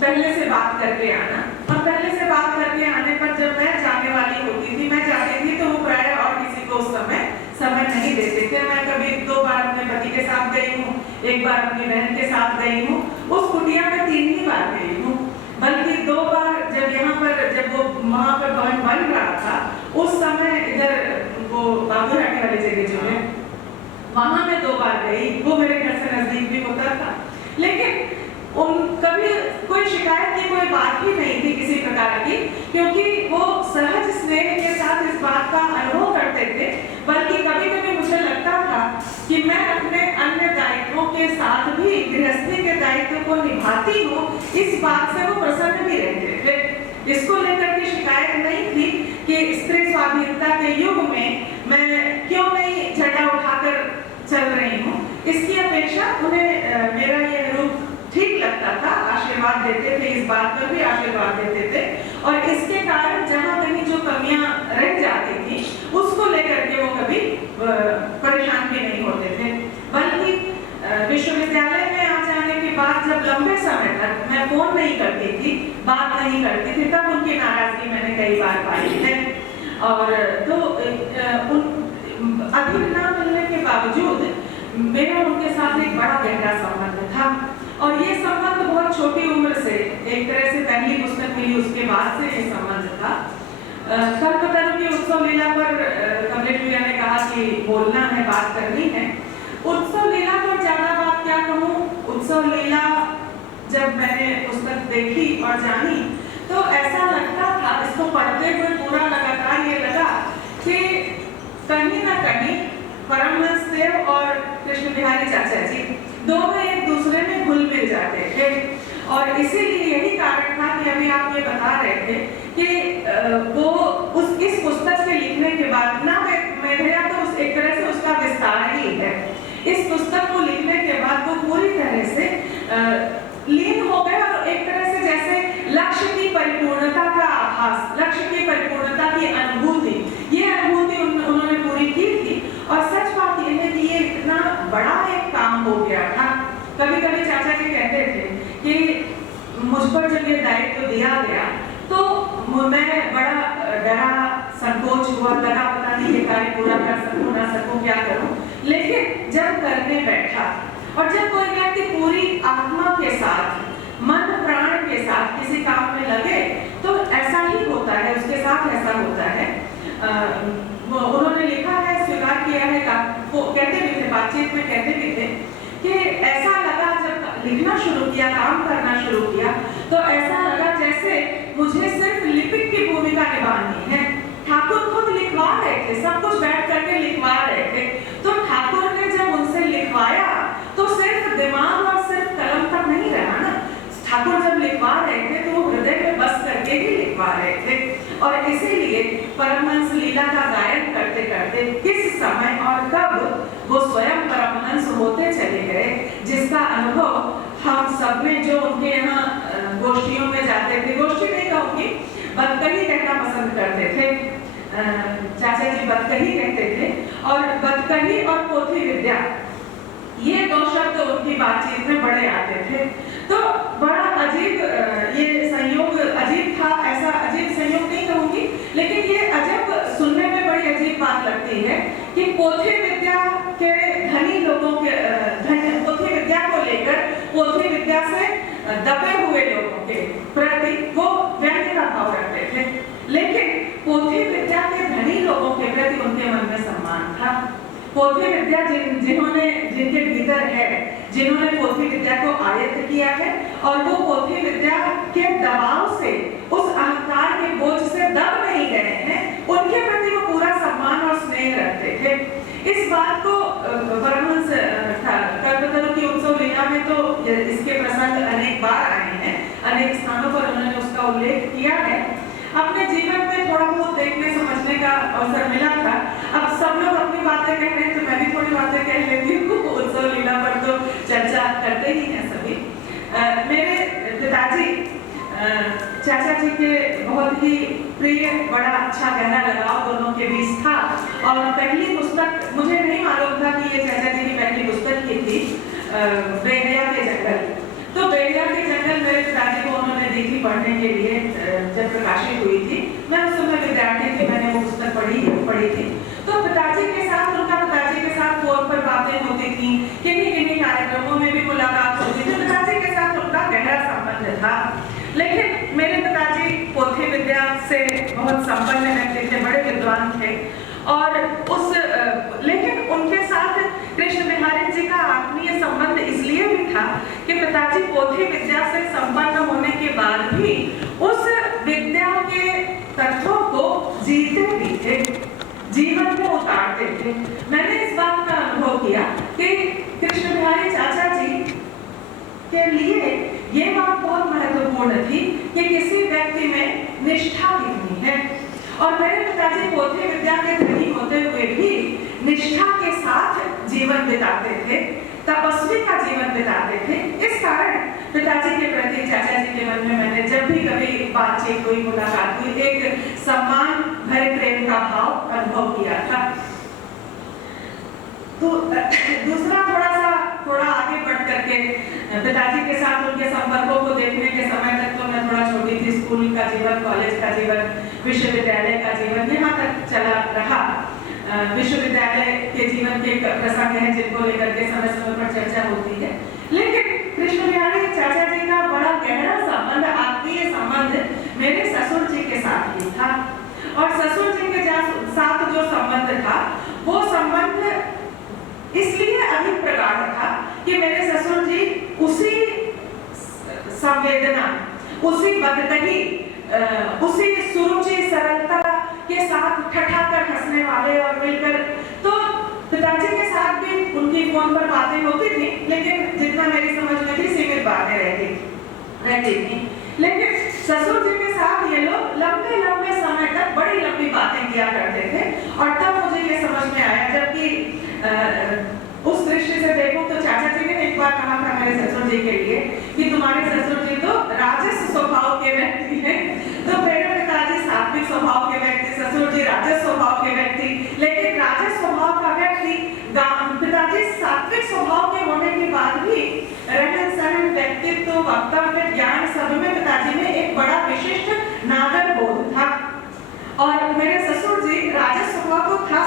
पहले से बात करके आना। और पहले से बात करके आने पर जब मैं जाने वाली होती थी, मैं जाती थी तो वो प्राय और किसी को उस समय नहीं देते थे। मैं कभी 2 बार अपने पति के साथ गई हूँ, 1 बार अपनी बहन के साथ गई हूँ। उस कुटिया में 3 ही बार गई हूँ, बल्कि 2 बार जब वो वहाँ पर भवन बन रहा था, उस समय इधर वो बाबूराटी वाली जगह जो है, वहाँ मैं 2 बार गई। वो मेरे घर से नजदीक भी होता था, लेकिन कभी कोई शिकायत की कोई बात ही नहीं थी किसी प्रकार की, क्योंकि वो सहज स्नेह के साथ इस बात का अनुभव करते थे। बल्कि कभी कभी मुझे लगता था कि मैं अपने अन्य दायित्वों के साथ भी गृहस्थी के दायित्व को निभाती हूँ, इस बात से वो प्रसन्न भी रहते थे। इसको लेकर की शिकायत नहीं थी कि स्त्री स्वाधीनता के युग में मैं क्यों नहीं झंडा उठाकर चल रही हूँ। इसकी अपेक्षा उन्हें मेरा यह रूप ठीक लगता था, आशीर्वाद देते थे, इस बात पर भी आशीर्वाद देते थे। और इसके कारण जहाँ कहीं जो कमियां रह जाती थी, उसको लेकर के वो कभी परेशान भी नहीं होते थे। बल्कि विश्वविद्यालय में आ जाने के बाद जब लंबे समय तक मैं फोन नहीं करती थी, बात नहीं करती थी, तब उनकी नाराजगी मैंने कई बार पाई है। और तो अधिक ना मिलने के बावजूद मेरा उनके साथ एक बड़ा गहरा संबंध था। और ये संबंध बहुत छोटी उम्र से, एक तरह से पहली पुस्तक मिली उसके बाद से ये संबंध था। कल्पतरु की उत्सव लीला पर कमलेश भैया ने कहा कि बोलना है, बात करनी है। उत्सव लीला पर ज्यादा बात क्या कहूँ, उत्सव लीला जब मैंने पुस्तक देखी और जानी तो ऐसा लगता था, इसको पढ़ते हुए पूरा लगातार ये लगा कि कहीं ना कहीं परमहंस देव और कृष्ण बिहारी चाचा जी दोनों एक दूसरे में घुल मिल जाते थे। और इसीलिए यही कारण था कि अभी आप ये बता रहे थे कि वो इस पुस्तक के लिखने के बाद ना मेधया तो एक तरह से उसका विस्तार ही है। इस पुस्तक को लिखने के बाद वो पूरी तरह से लीन हो गए और एक तरह से जैसे लक्ष्य की परिपूर्णता का आभास, लक्ष्य की परिपूर्णता की अनुभूति, ये अनुभूति उन्होंने पूरी की थी। और सच बात यह है कि ये इतना बड़ा एक काम हो गया था। कभी कभी चाचा जी कहते थे कि मुझ पर जब ये दायित्व दिया गया तो मैं बड़ा डरा, संकोच हुआ, लगा पता नहीं ये कार्य पूरा कर सकूं ना सकूं, क्या करूं। लेकिन जब करने बैठा और जब कोई व्यक्ति पूरी आत्मा के साथ, मन प्राण के साथ किसी काम में लगे तो ऐसा ही होता है, उसके साथ ऐसा होता है। उन्होंने लिखा है, स्वीकार किया है, कहते भी थे, बातचीत में कहते भी थे कि ऐसा लगा जब लिखना शुरू किया, काम करना शुरू किया, तो ऐसा लगा जैसे मुझे सिर्फ लिपिक की भूमिका निभानी है। ठाकुर खुद लिखवा रहे थे, सब कुछ बैठ करके लिखवा रहे थे। तो ठाकुर ने जब उनसे लिखवाया तो सिर्फ दिमाग और सिर्फ कलम तक नहीं रहा ना, ठाकुर जब लिखवा रहे थे तो वो हृदय में बस करके ही लिखवा रहे थे। और इसीलिए परमहंस लीला का गायन करते करते किस समय और कब वो स्वयं परमहंस होते चले गए, जिसका अनुभव हम सब ने जो उनके यहाँ गोष्ठियों में जाते थे, गोष्ठी नहीं कहूँगी, बदकही कहना पसंद करते थे, चाचा जी बदकही कहते थे। और बदकही और पोथी विद्या, ये 2 शब्द उनकी बातचीत में बड़े आते थे। तो बड़ा अजीब ये संयोग अजीब था, ऐसा अजीब संयोग नहीं कहूँगी, लेकिन ये अजब सुनने में बड़ी अजीब बात लगती है कि पोथी विद्या के धनी लोगों के पोथी विद्या को लेकर पोथी विद्या से दबे हुए लोगों के प्रति वो व्यंग्य का भाव रखते थे, लेकिन पोथी विद्या के धनी लोगों के प्रति उनके मन में सम्मान था। पोथी विद्या जिनके भीतर है, जिन्होंने पोथी विद्या को आयत्त किया है और वो पोथी विद्या के दबाव से, उस अहंकार के बोझ से दब नहीं गए हैं, उनके प्रति वो पूरा सम्मान और स्नेह रखते थे। इस बात को परमहंस कल्पतरु की उत्सव लीला में तो इसके प्रसंग अनेक बार आए हैं, अनेक स्थानों पर उन्होंने उसका उल्लेख किया है। अपने जीवन में थोड़ा बहुत देखने समझने का अवसर मिला था। अब सब लोग अपनी बातें कह रहे हैं तो मैं भी थोड़ी बातें कह लेती हूँ। उत्सव लीला पर तो चर्चा करते ही हैं सभी। मेरे पिताजी चाचा जी के बहुत ही प्रिय, बड़ा अच्छा गहरा लगाव दोनों के बीच था। और पहली पुस्तक मुझे नहीं मालूम था कि ये चाचा जी की पहली पुस्तक ही थी, बेड़िया के जंगल। तो बेड़िया के जंगल मेरे पिताजी को उन्होंने दी थी पढ़ने के लिए जब प्रकाशित हुई थी। मैं उस समय विद्यार्थी थी, मैंने वो पुस्तक पढ़ी थी। तो पिताजी के साथ, उनका पिताजी के साथ फोन पर बातें होती थी, किन्हीं कार्यक्रमों में भी मुलाकात होती थी। पिताजी के साथ उनका गहरा संबंध था। लेकिन मेरे पिताजी पोथी विद्या से बहुत संपन्न व्यक्ति थे, बड़े विद्वान थे। और लेकिन उनके साथ कृष्ण बिहारी जी का आत्मीय संबंध इसलिए भी था कि पिताजी पोथी विद्या से संपन्न होने के बाद भी उस विद्या के तत्वों को जीते भी थे, जीवन में उतारते थे। मैंने इस बात का अनुभव किया कि कृष्ण बिहारी चाचा जी के लिए ये बात बहुत महत्वपूर्ण थी कि किसी व्यक्ति में निष्ठा कितनी है। और मेरे पिताजी पोथी विद्या के धनी होते हुए भी निष्ठा के साथ जीवन बिताते थे, तपस्वी का जीवन बिताते थे। इस कारण पिताजी के प्रति चाचा जी के मन में मैंने जब भी कभी बातचीत हुई, मुलाकात हुई, एक सम्मान भरे प्रेम का भाव अनुभव किया था। तो दूसरा थोड़ा आगे बढ़ करके पिताजी के साथ उनके संपर्कों को देखने के समय तक तो मैं थोड़ा छोटी थी। स्कूल का जीवन, कॉलेज का जीवन, विश्वविद्यालय का जीवन यहाँ तक चला रहा। विश्वविद्यालय के जीवन के प्रसंग हैं जिनको लेकर के समय समय पर चर्चा होती है। लेकिन कृष्ण बिहारी चाचा जी का बड़ा गहरा संबंध, आत्मीय संबंध मेरे ससुर जी के साथ ही था। और ससुर जी के साथ जो संबंध था वो संबंध इसलिए अधिक प्रगाढ़ था कि मेरे ससुर जी उसी संवेदना, उसी बदकही, उसी सुरुचि, सरलता के साथ ठठाकर हंसने वाले और मिलकर, तो पिताजी के साथ भी उनकी फोन पर बातें होती थी, लेकिन जितना मेरी समझ में थी सीमित बातें रहती थी। लेकिन ससुर जी के साथ ये लोग लंबे लंबे समय तक बड़ी लंबी बातें किया करते थे। और तब मुझे ये समझ में आया, जबकि उस दृष्टि से देखो तो चाचा जी ने एक बार कहा था मेरे ससुर जी के लिए कि तुम्हारे ससुर जी तो राजस स्वभाव के व्यक्ति हैं। तो मेरे पिताजी सात्विक स्वभाव के व्यक्ति, ससुर जी राजस स्वभाव के व्यक्ति। लेकिन राजस स्वभाव का व्यक्ति, पिताजी सात्विक स्वभाव के होने के बाद भी रहन सहन, व्यक्तित्व, वक्तव्य, ज्ञान सब में पिताजी में एक बड़ा विशिष्ट नागर बोध था। और मेरे ससुर जी राजस स्वभाव तो था,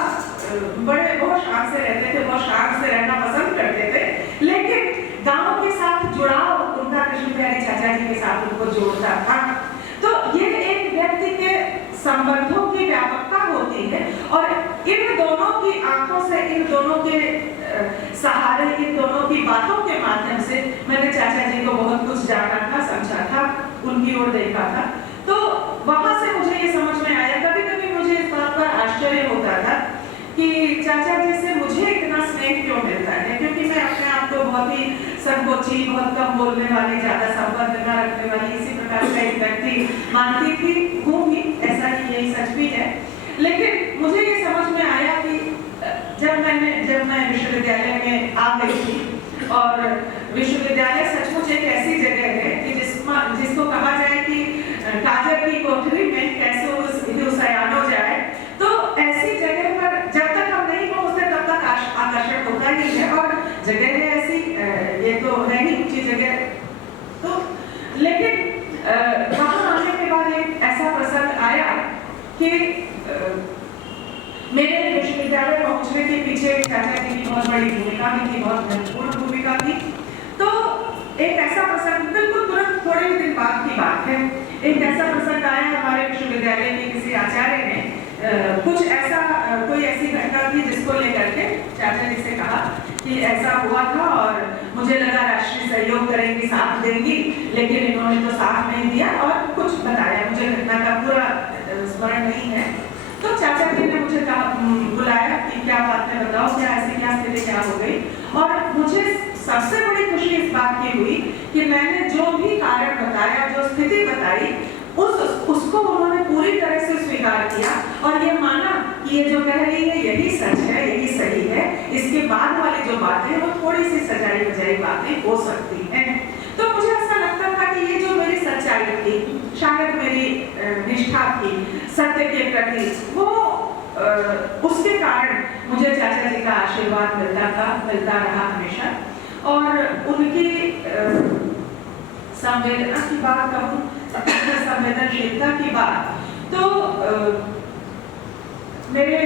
बड़े बहुत शांत से रहते थे, बहुत शांत से रहना पसंद करते थे। लेकिन गांव के साथ जुड़ाव उनका कृष्ण बिहारी चाचा जी के साथ उनको जोड़ता था। तो ये एक व्यक्ति के संबंधों की व्यापकता होती है। और इन दोनों की आंखों से, इन दोनों के सहारे, इन दोनों की बातों के माध्यम से मैंने चाचा जी को बहुत कुछ जाना था, समझा था, उनकी ओर देखा था। तो वहां से मुझे ये समझ में आया, कभी कभी मुझे इस बात पर आश्चर्य होता था कि चाचा जी से मुझे इतना स्नेह क्यों मिलता है, क्योंकि मैं अपने आप को बहुत ही संकोची, बहुत कम बोलने वाली, ज्यादा संपर्क न रखने वाली, इसी प्रकार का एक व्यक्ति मानती थी, हूँ भी, ऐसा ही, यही सच भी है। लेकिन मुझे ये समझ में आया कि जब मैं विश्वविद्यालय में आ गई थी, और विश्वविद्यालय सचमुच एक ऐसी जगह है कि जिसको कहा जाए कि काजर की कोठरी में कैसे हुसैनो जाए, तो ऐसी जगह पर जब तक हम नहीं पहुंचते तब तक आकर्षण होता ही है। और जगह है ऐसी, ये तो है ही ऊंची जगह। तो लेकिन वहां आने के बाद एक ऐसा प्रसंग आया कि मेरे विश्वविद्यालय पहुंचने के पीछे चाचा जी की बहुत बड़ी भूमिका भी थी, बहुत महत्वपूर्ण भूमिका थी। तो एक ऐसा प्रसंग बिल्कुल तुरंत थोड़े थोड़े ही दिन बाद की बात है, एक ऐसा प्रसंग आया हमारे विश्वविद्यालय के किसी आचार्य ने कुछ ऐसा कोई ऐसी घटना थी जिसको लेकर के चाचा जी से कहा कि ऐसा हुआ था और मुझे लगा राष्ट्रीय सहयोग करेंगी, साथ देंगी, लेकिन इन्होंने तो साथ नहीं दिया और कुछ बताया। मुझे घटना का पूरा स्मरण नहीं है। तो चाचा जी ने मुझे बुलाया कि क्या बात है, बताओ क्या ऐसी क्या स्थिति क्या हो गई। और मुझे सबसे बड़ी खुशी इस बात की हुई कि मैंने जो भी कारण बताया, जो स्थिति बताई, उसको उन्होंने पूरी तरह से स्वीकार किया और ये माना कि ये जो कह रही है यही सच है, यही सही है। इसके बाद वाली जो बातें वो थोड़ी सी सजाई बजाई बातें हो सकती हैं। तो मुझे ऐसा लगता था कि ये जो मेरी सच्चाई थी, शायद मेरी निष्ठा थी सत्य के प्रति, वो उसके कारण मुझे चाचा जी का आशीर्वाद मिलता रहा हमेशा। और उनकी संवेदना की बात कहूँ, संवेदनशीलता की बात, तो मेरे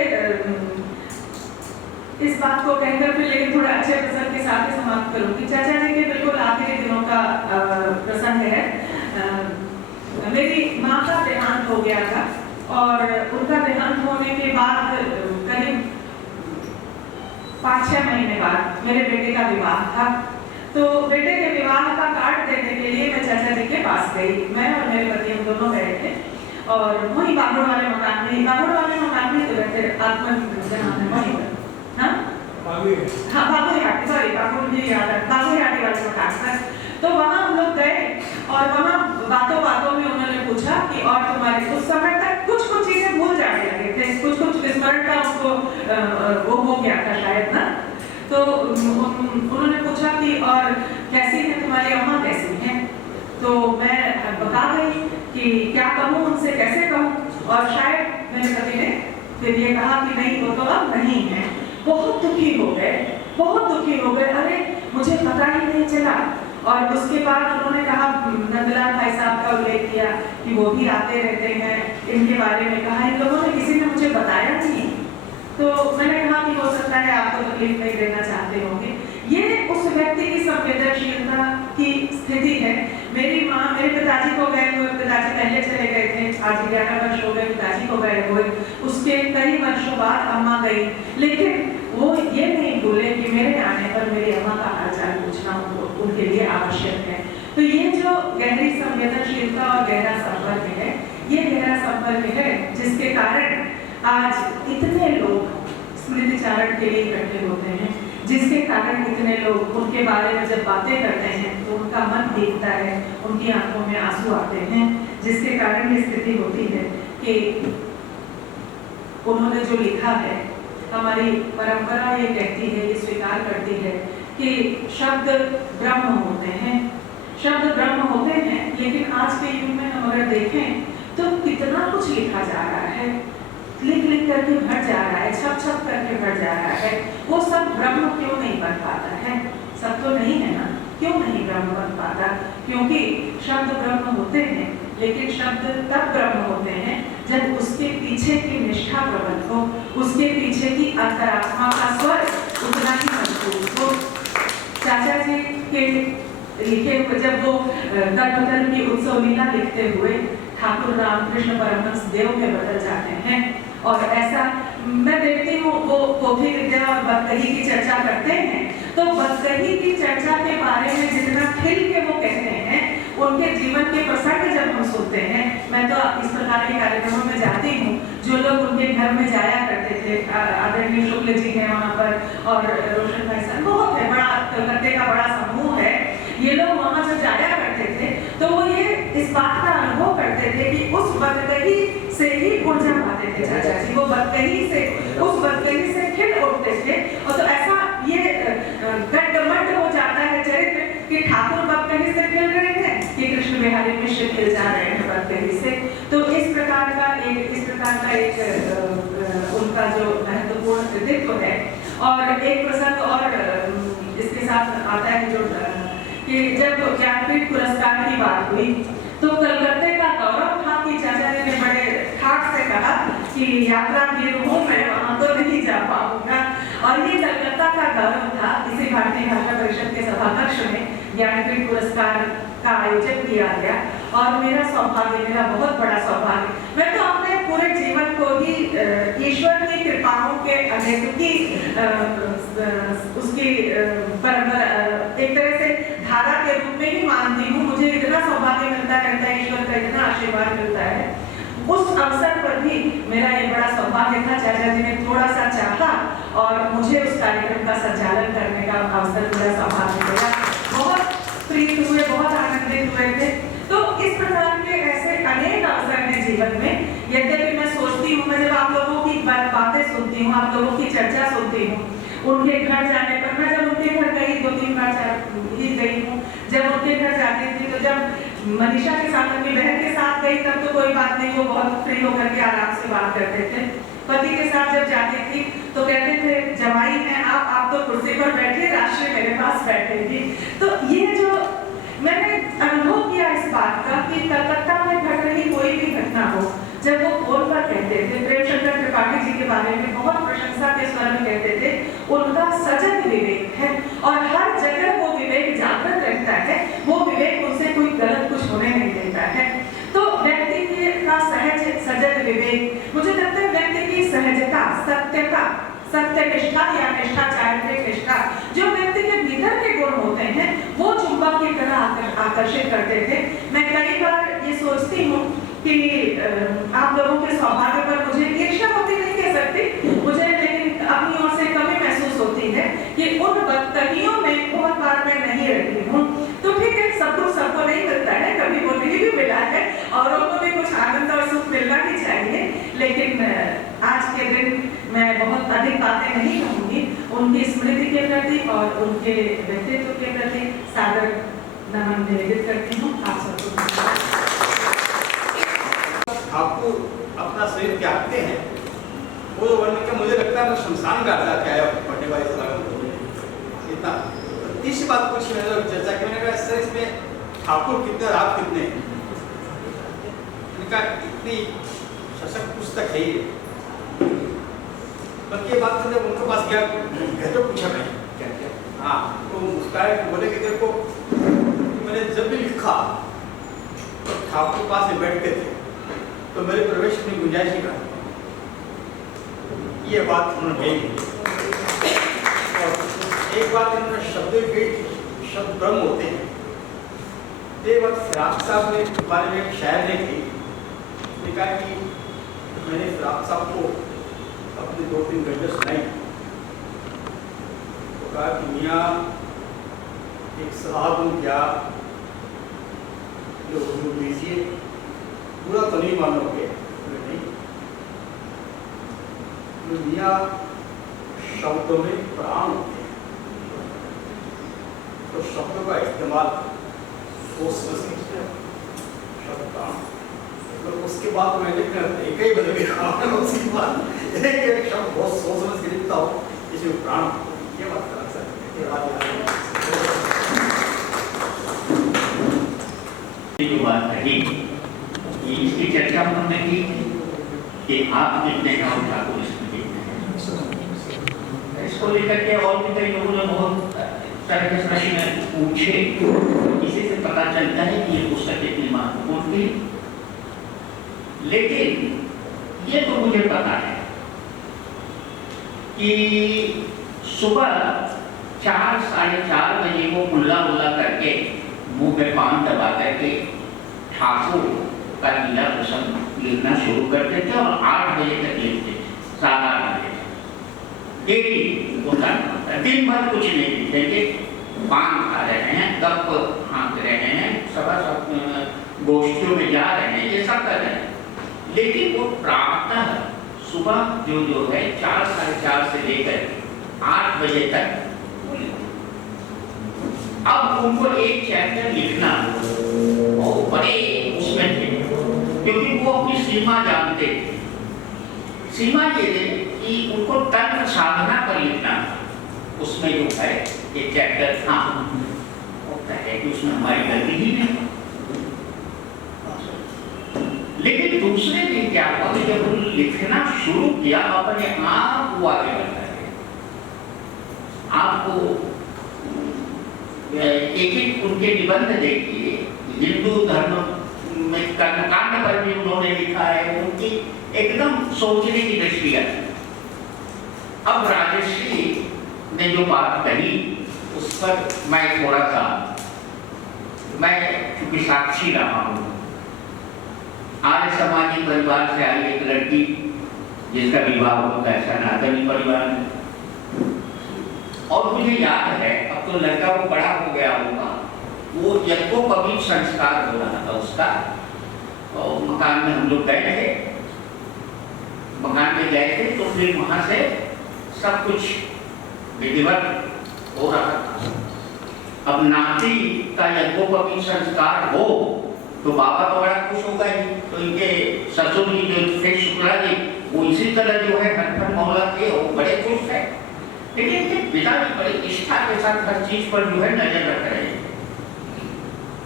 इस बात को कहकर फिर लेकिन थोड़ा अच्छे प्रसंग के साथ ही समाप्त करूंगी। चाचा जी के बिल्कुल आखिरी दिनों का प्रसंग है। मेरी माँ का देहांत हो गया था और उनका देहांत होने के बाद करीब 5-6 महीने बाद मेरे बेटे का विवाह था। तो बेटे के विवाह का कार्ड देने के लिए मैं चाचा जी के पास गई। मैं और मेरे पति हम दोनों गए थे और वही बागुड़ वाले मकान में तो रहते आत्मा वहीं पर, हाँ बागुड़ियाटी, सॉरी बागुड़ियाटी वाले मकान पर। तो वहाँ हम लोग गए और वहाँ बातों बातों में उन्होंने पूछा कि और तुम्हारे, उस समय तक कुछ चीजें भूल जाने लगे थे, कुछ विस्मरण का उनको वो हो गया था शायद ना। तो उन्होंने पूछा कि और कैसी है तुम्हारी अम्मा, कैसी हैं? तो मैं बता गई कि क्या कहूँ उनसे, कैसे कहूँ। और शायद मेरे पति ने फिर ये कहा कि नहीं वो तो अब नहीं है। बहुत दुखी हो गए, अरे मुझे पता ही नहीं चला। और उसके बाद उन्होंने कहा, नंदलाल भाई साहब का उल्लेख किया कि वो भी आते रहते हैं, इनके बारे में कहा, इन लोगों ने किसी ने मुझे बताया नहीं। तो मैंने कहा कि हो सकता है आपको तकलीफ नहीं देना चाहते होंगे। ये उस व्यक्ति की संवेदनशीलता की स्थिति है। मेरी माँ, मेरे पिताजी को गए हुए, पिताजी पहले चले गए थे, आज 11 वर्ष हो गए पिताजी को गए हुए। उसके कई वर्षों बाद अम्मा गई, लेकिन वो ये नहीं भूले कि मेरे आने पर मेरी अम्मा का हालचाल पूछना उनके लिए आवश्यक है। तो ये जो गहरी संवेदनशीलता और गहरा संपर्क है, ये गहरा संपर्क है जिसके कारण आज इतने लोग स्मृति चारण के लिए इकट्ठे होते हैं, जिसके कारण इतने लोग उनके बारे में जब बातें करते हैं तो उनका मन भीगता है, उनकी आंखों में आंसू आते हैं, जिसके कारण ये स्थिति होती है कि उन्होंने जो लिखा है, हमारी परंपरा ये कहती है, ये स्वीकार करती है कि शब्द ब्रह्म होते हैं, शब्द ब्रह्म होते हैं। लेकिन आज के युग में हम अगर देखें तो कितना कुछ लिखा जा रहा है, लिख करके भर जा रहा है, छप करके भर जा रहा है। वो सब ब्रह्म क्यों नहीं बन पाता है? सब तो नहीं है ना, क्यों नहीं ब्रह्म बन पाता? क्योंकि शब्द ब्रह्म होते हैं, लेकिन शब्द तब ब्रह्म होते हैं जब उसके पीछे की निष्ठा प्रबल हो, उसके पीछे की अंतरात्मा का स्वर उतना ही मजबूत हो। चाचा जी के लिखे हुए, जब वो दर्पतल की उत्सव लीला लिखते हुए ठाकुर रामकृष्ण परमहंस देव में बदल जाते हैं, और ऐसा मैं देखती हूँ वो पोथी विद्या और बदकही की चर्चा करते हैं, तो बदकही की चर्चा के बारे में जितना खिल के वो कहते हैं, उनके जीवन के प्रसंग जब हम सुनते हैं, मैं तो इस प्रकार के कार्यक्रमों में जाती हूँ, जो लोग उनके घर में जाया करते थे, आदरणीय शुक्ल जी हैं वहाँ पर और रोशन भाई साहब, बहुत है, बड़ा कलकत्ते का बड़ा समूह है, ये लोग वहाँ जब जाया करते थे तो वो ये इस बात का अनुभव करते थे कि उस बदकही से ही ऊर्जा पाते थे चाचा जी, वो बदकही से, उस बदकही से खिल उठते थे। और तो ऐसा ये गड्ढमड्ढ हो जाता है चरित्र कि ठाकुर बदकही से खिल रहे हैं कि कृष्ण बिहारी मिश्र खिल जा रहे हैं बदकही से। तो इस प्रकार का एक उनका जो महत्वपूर्ण कृतित्व है। और एक प्रसंग और इसके साथ आता है जो कि जब ज्ञानपीठ पुरस्कार की बात हुई तो कलकत्ते का गौरव था कि चाचा जी ने बड़े ठाठ से कहा कि यात्रा भीड़ हूँ मैं, वहाँ तो नहीं जा पाऊंगा। और ये कलकत्ता का गौरव था। इसी भारतीय भाषा परिषद के सभाकक्ष में ज्ञानपीठ पुरस्कार का आयोजन किया गया और मेरा सौभाग्य, मेरा बहुत बड़ा सौभाग्य, मैं तो अपने पूरे जीवन को ही ईश्वर की कृपाओं के अनैतिकी उसकी परंपरा एक तरह से धारा के रूप में ही मानती हूँ। मुझे इतना सौभाग्य मिलता रहता है, ईश्वर का इतना आशीर्वाद मिलता है। उस अवसर पर भी मेरा ये बड़ा सौभाग्य था, चाचा जी ने थोड़ा सा चाहा और मुझे उस कार्यक्रम का संचालन करने का अवसर मेरा सौभाग्य मिला। बहुत प्रीत हुए, बहुत आनंदित हुए थे। तो इस प्रकार के ऐसे अनेक अवसर हैं जीवन में। यद्यपि मैं सोचती हूँ, मैं जब आप लोगों की बातें सुनती हूँ, आप लोगों की चर्चा सुनती हूँ, उनके घर जाने पर, मैं जब उनके घर गई 2-3 बार ही गई हूँ, जब उनके घर जाती थी तो जब मनीषा के साथ, अपनी बहन के साथ गई तब तो कोई बात नहीं, वो बहुत फ्री होकर के आराम से बात करते थे। पति के साथ जब जाती थी तो कहते थे जवाई हैं आप तो कुर्सी पर बैठे, राशि मेरे पास बैठेगी। तो ये जो मैंने अनुभव किया इस बात का कि कलकत्ता में घट रही कोई भी घटना हो, जब वो फोन पर कहते थे, प्रेमचंद्र त्रिपाठी जी के बारे में बहुत प्रशंसा के स्वर में कहते थे, उनका सजग विवेक है और हर जगह वो विवेक जागृत रहता है, वो विवेक उनसे कोई गलत कुछ होने नहीं देता है। तो व्यक्ति का सहज सजग विवेक, मुझे लगता है व्यक्ति की सहजता, सत्यता, सत्यनिष्ठा या निष्ठा, चारित्रिक निष्ठा, जो व्यक्ति के भीतर के गुण होते हैं वो चुंबक की तरह आकर्षित करते थे। मैं कई बार ये सोचती हूँ कि आप लोगों के सौभाग्य पर मुझे ईर्ष्या होती नहीं कह सकती, मुझे लेकिन अपनी ओर से कमी महसूस होती है कि उन बदतमीयों में बहुत बार मैं नहीं रहती हूँ। तो ठीक है, सब कुछ सबको नहीं मिलता है, कभी वो नहीं भी मिला है और उनको भी कुछ आनंद और सुख मिलना ही चाहिए। लेकिन आज के दिन मैं बहुत अधिक बातें नहीं कहूँगी, उनकी स्मृति के प्रति और उनके व्यक्तित्व के प्रति सादर नमन निवेदित करती हूँ। आप सबको आपको अपना शरीर त्यागते हैं, वो जो वर्ण के मुझे लगता है मैं शमशान घाट जाके आया पढ़ने वाले सलाह इतना। तीसरी बात पूछी मैंने जब चर्चा की, मैंने कहा सर इसमें ठाकुर कितने और आप कितने हैं? इनका इतनी सशक्त पुस्तक है ये। बल्कि ये बात जब उनके पास गया, घर तो पूछा मैं क्या क्या, हाँ तो मुस्कुराए बोले कि देखो मैंने जब भी लिखा तो ठाकुर पास में बैठते थे तो मेरे प्रवेश में गुंजाइश ही कहा। ये बात उन्होंने कही। और एक बात इन्होंने शब्द के शब्द ब्रह्म होते हैं। ये बात फिराक साहब ने बारे में एक शायर ने की, उसने कहा कि मैंने फिराक साहब को अपनी 2-3 गज़ल सुनाई तो कहा कि मियाँ एक सलाह दूँ क्या, जो दीजिए, पूरा तो नहीं मानोगे नहीं। मियाँ शब्दों में प्राण होते हैं, तो शब्दों का इस्तेमाल सोच समझ शब्द प्राण। तो उसके बाद मैं लिखना एक ही बदल गया, उसके बाद एक शब्द बहुत सोच समझ के लिखता हूँ जिसमें प्राण। ये बात कर सकते, ये बात कही कि इसकी चर्चा हमने की कि आप कितने हैं और ठाकुर इसमें कितने हैं। इसको लेकर के और भी कई लोगों ने बहुत तरह के प्रश्न पूछे, इसी से पता चलता है कि ये पुस्तक इतनी महत्वपूर्ण थी। लेकिन ये तो मुझे पता है कि सुबह 4-4:30 बजे वो मुल्ला करके मुंह पे पान दबा करके ठाकुर का लीला प्रसंग लिखना शुरू करते थे और 8 बजे तक लिखते थे, 7-8 बजे तक। एक ही होता था, दिन भर कुछ नहीं लिखेंगे, पान खा रहे हैं, गप हाँक रहे हैं, सभा सब गोष्ठियों में जा रहे हैं, ये सब कर रहे हैं। लेकिन वो प्रातः सुबह जो है 4-4:30 से लेकर 8 बजे तक, अब उनको एक चैप्टर लिखना वो बड़े उसमें थे, क्योंकि वो अपनी सीमा जानते थे। सीमा ये है कि उनको तंत्र साधना पर लिखना, उसमें जो है एक चैप्टर था, होता है कि उसमें हमारी गलती ही नहीं। लेकिन दूसरे दिन क्या हुआ कि जब लिखना शुरू किया अपने आप वो आगे बढ़ता है। आपको एक एक उनके निबंध देखिए, हिंदू धर्म में कर्मकांड पर भी उन्होंने लिखा है, उनकी एकदम सोचने की दृष्टिया। अब राजश्री ने जो बात कही उस पर मैं थोड़ा सा, मैं चूंकि साक्षी रहा हूँ, आर्य समाजी परिवार से आई एक लड़की जिसका विवाह होता है सनातनी परिवार में, और मुझे याद है, अब तो लड़का वो बड़ा हो गया होगा, वो यज्ञोपवीत संस्कार हो रहा था उसका, और मकान में हम लोग गए थे, मकान में गए थे, तो फिर वहां से सब कुछ विधिवत हो रहा था। अब नाती का यज्ञोपवीत संस्कार हो तो बाबा तो बड़ा खुश होगा ही, तो इनके ससुर जी जो थे शुक्ला जी, वो इसी तरह जो है हरफन मौला थे, वो बड़े खुश थे। लेकिन इनके पिता जी बड़ी निष्ठा के साथ हर चीज पर जो है नजर रख रहे हैं,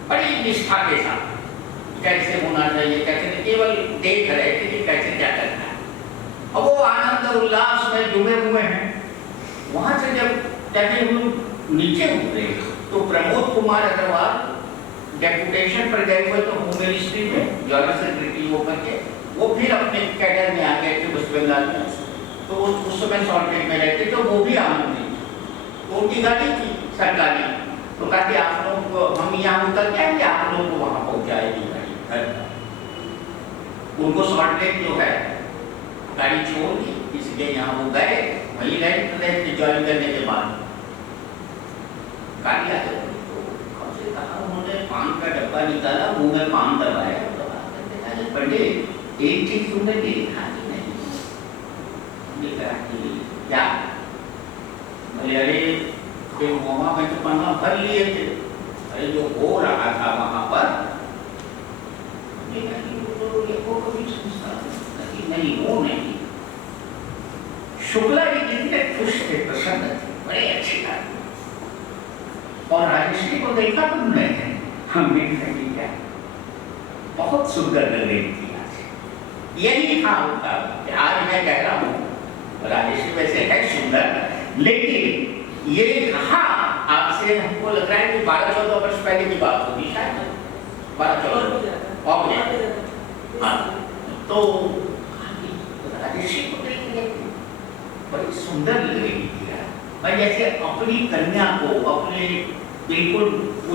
बड़ी निष्ठा के साथ कैसे होना चाहिए, कैसे, केवल देख रहे थे कि कैसे क्या करना है। अब वो आनंद उल्लास में डूबे हुए हैं। वहां से जब कहते हम नीचे उतरे तो प्रमोद कुमार अग्रवाल डेपुटेशन पर गए हुए, तो होम मिनिस्ट्री में जनरल सेक्रेटरी वो करके वो फिर अपने कैडर में आ गए थे वेस्ट बंगाल में, तो उस समय सॉल्टेड में रहते, तो वो भी आमंत्रित, तो उनकी गाड़ी थी सरकारी, तो कहा कि आप लोग को हम यहाँ उतर जाएंगे, आप लोगों को वहाँ पहुँचाएगी गाड़ी। उनको सॉल्टेड जो है गाड़ी छोड़ दी, इसलिए यहाँ वो गए, वहीं रहे ज्वाइन करने के बाद गाड़ी आ गई। कहा उन्होंने पान का डब्बा निकाला, मुंह में पान दबाया, पंडित एक चीज तुमने देखा कि नहीं? क्या? अरे मोमा में तो पन्ना भर लिए थे, अरे जो हो रहा था वहां पर नहीं, वो नहीं। शुक्ला जी कितने खुश थे, प्रसन्न थे, बड़े अच्छे आदमी। और राजश्री को देखा तुमने? हमने कही क्या, बहुत सुंदर लग रही थी आज। यही था उनका, आज मैं कह रहा हूँ राजश्री वैसे है सुंदर, लेकिन ये कहा आपसे हमको लग रहा है कि 12-14 वर्ष पहले की बात होगी शायद, 12-14 और हाँ, तो राजश्री को देखिए बड़ी सुंदर लग रही थी, और जैसे अपनी कन्या को, अपने बिल्कुल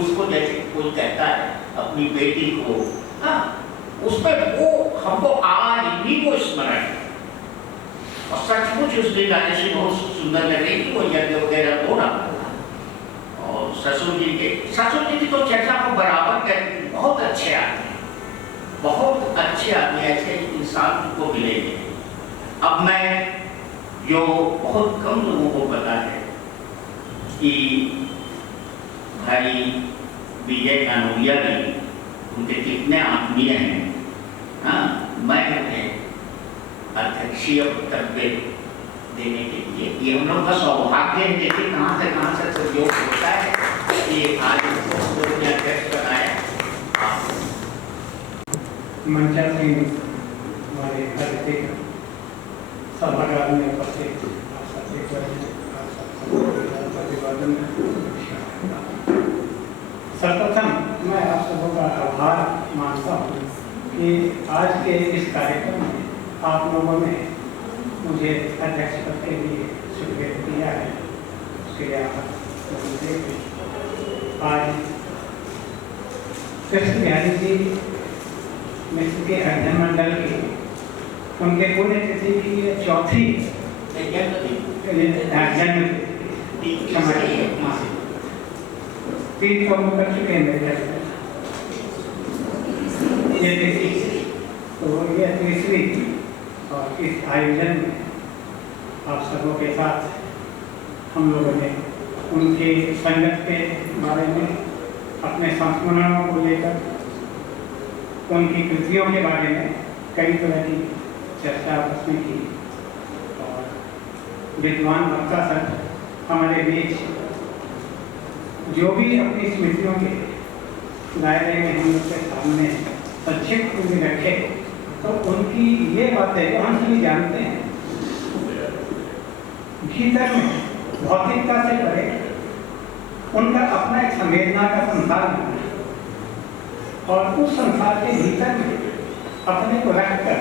उसको जैसे कोई कहता है अपनी बेटी को, हाँ, उस पर वो हमको आज भी वो स्मरण, और सचमुच उस दिन राजश्री बहुत सुंदर लग रही थी, वो यज्ञ वगैरह हो रहा था। और ससुर जी की तो चर्चा को बराबर करती थी, बहुत अच्छे आदमी, बहुत अच्छे आदमी, ऐसे इंसान को मिलेंगे। अब मैं जो बहुत कम लोगों को पता है कि भाई विजय कानोरिया भी उनके कितने आत्मीय हैं, हाँ, मैं उन्हें अध्यक्षीय वक्तव्य देने के लिए, ये हम लोग का सौभाग्य है, देखिए कहाँ से सहयोग होता है कि आज उनको अध्यक्ष बनाया। मंचा सिंह हमारे अध्यक्ष सभागार में उपस्थित अभिवादन। सर्वप्रथम मैं आप सबों का आभार मानता हूँ कि आज के इस कार्यक्रम में आप लोगों ने मुझे अध्यक्ष पद के लिए स्वीकृत किया है, उसके लिए आप आज कृष्ण बिहारी जी मिश्र के अध्ययन मंडल की उनके पुण्यतिथि की चौथी जन्म तीन फॉर्म कर चुके हैं मेरे ये तीसरी, तो ये तीसरी, और इस आयोजन में आप सबों के साथ हम लोगों ने उनके संगत के बारे में, अपने संस्मरणों को लेकर, उनकी कृतियों के बारे में कई तरह की चर्चा आपस में की, और विद्वान वक्ता संत हमारे बीच जो भी अपनी स्मृतियों के दायरे में हम लोग के सामने संक्षिप्त में रखे, तो उनकी ये बातें हम सभी जानते हैं, भीतर में भौतिकता से परे उनका अपना एक संवेदना का संसार बना है और उस संसार के भीतर में अपने को रखकर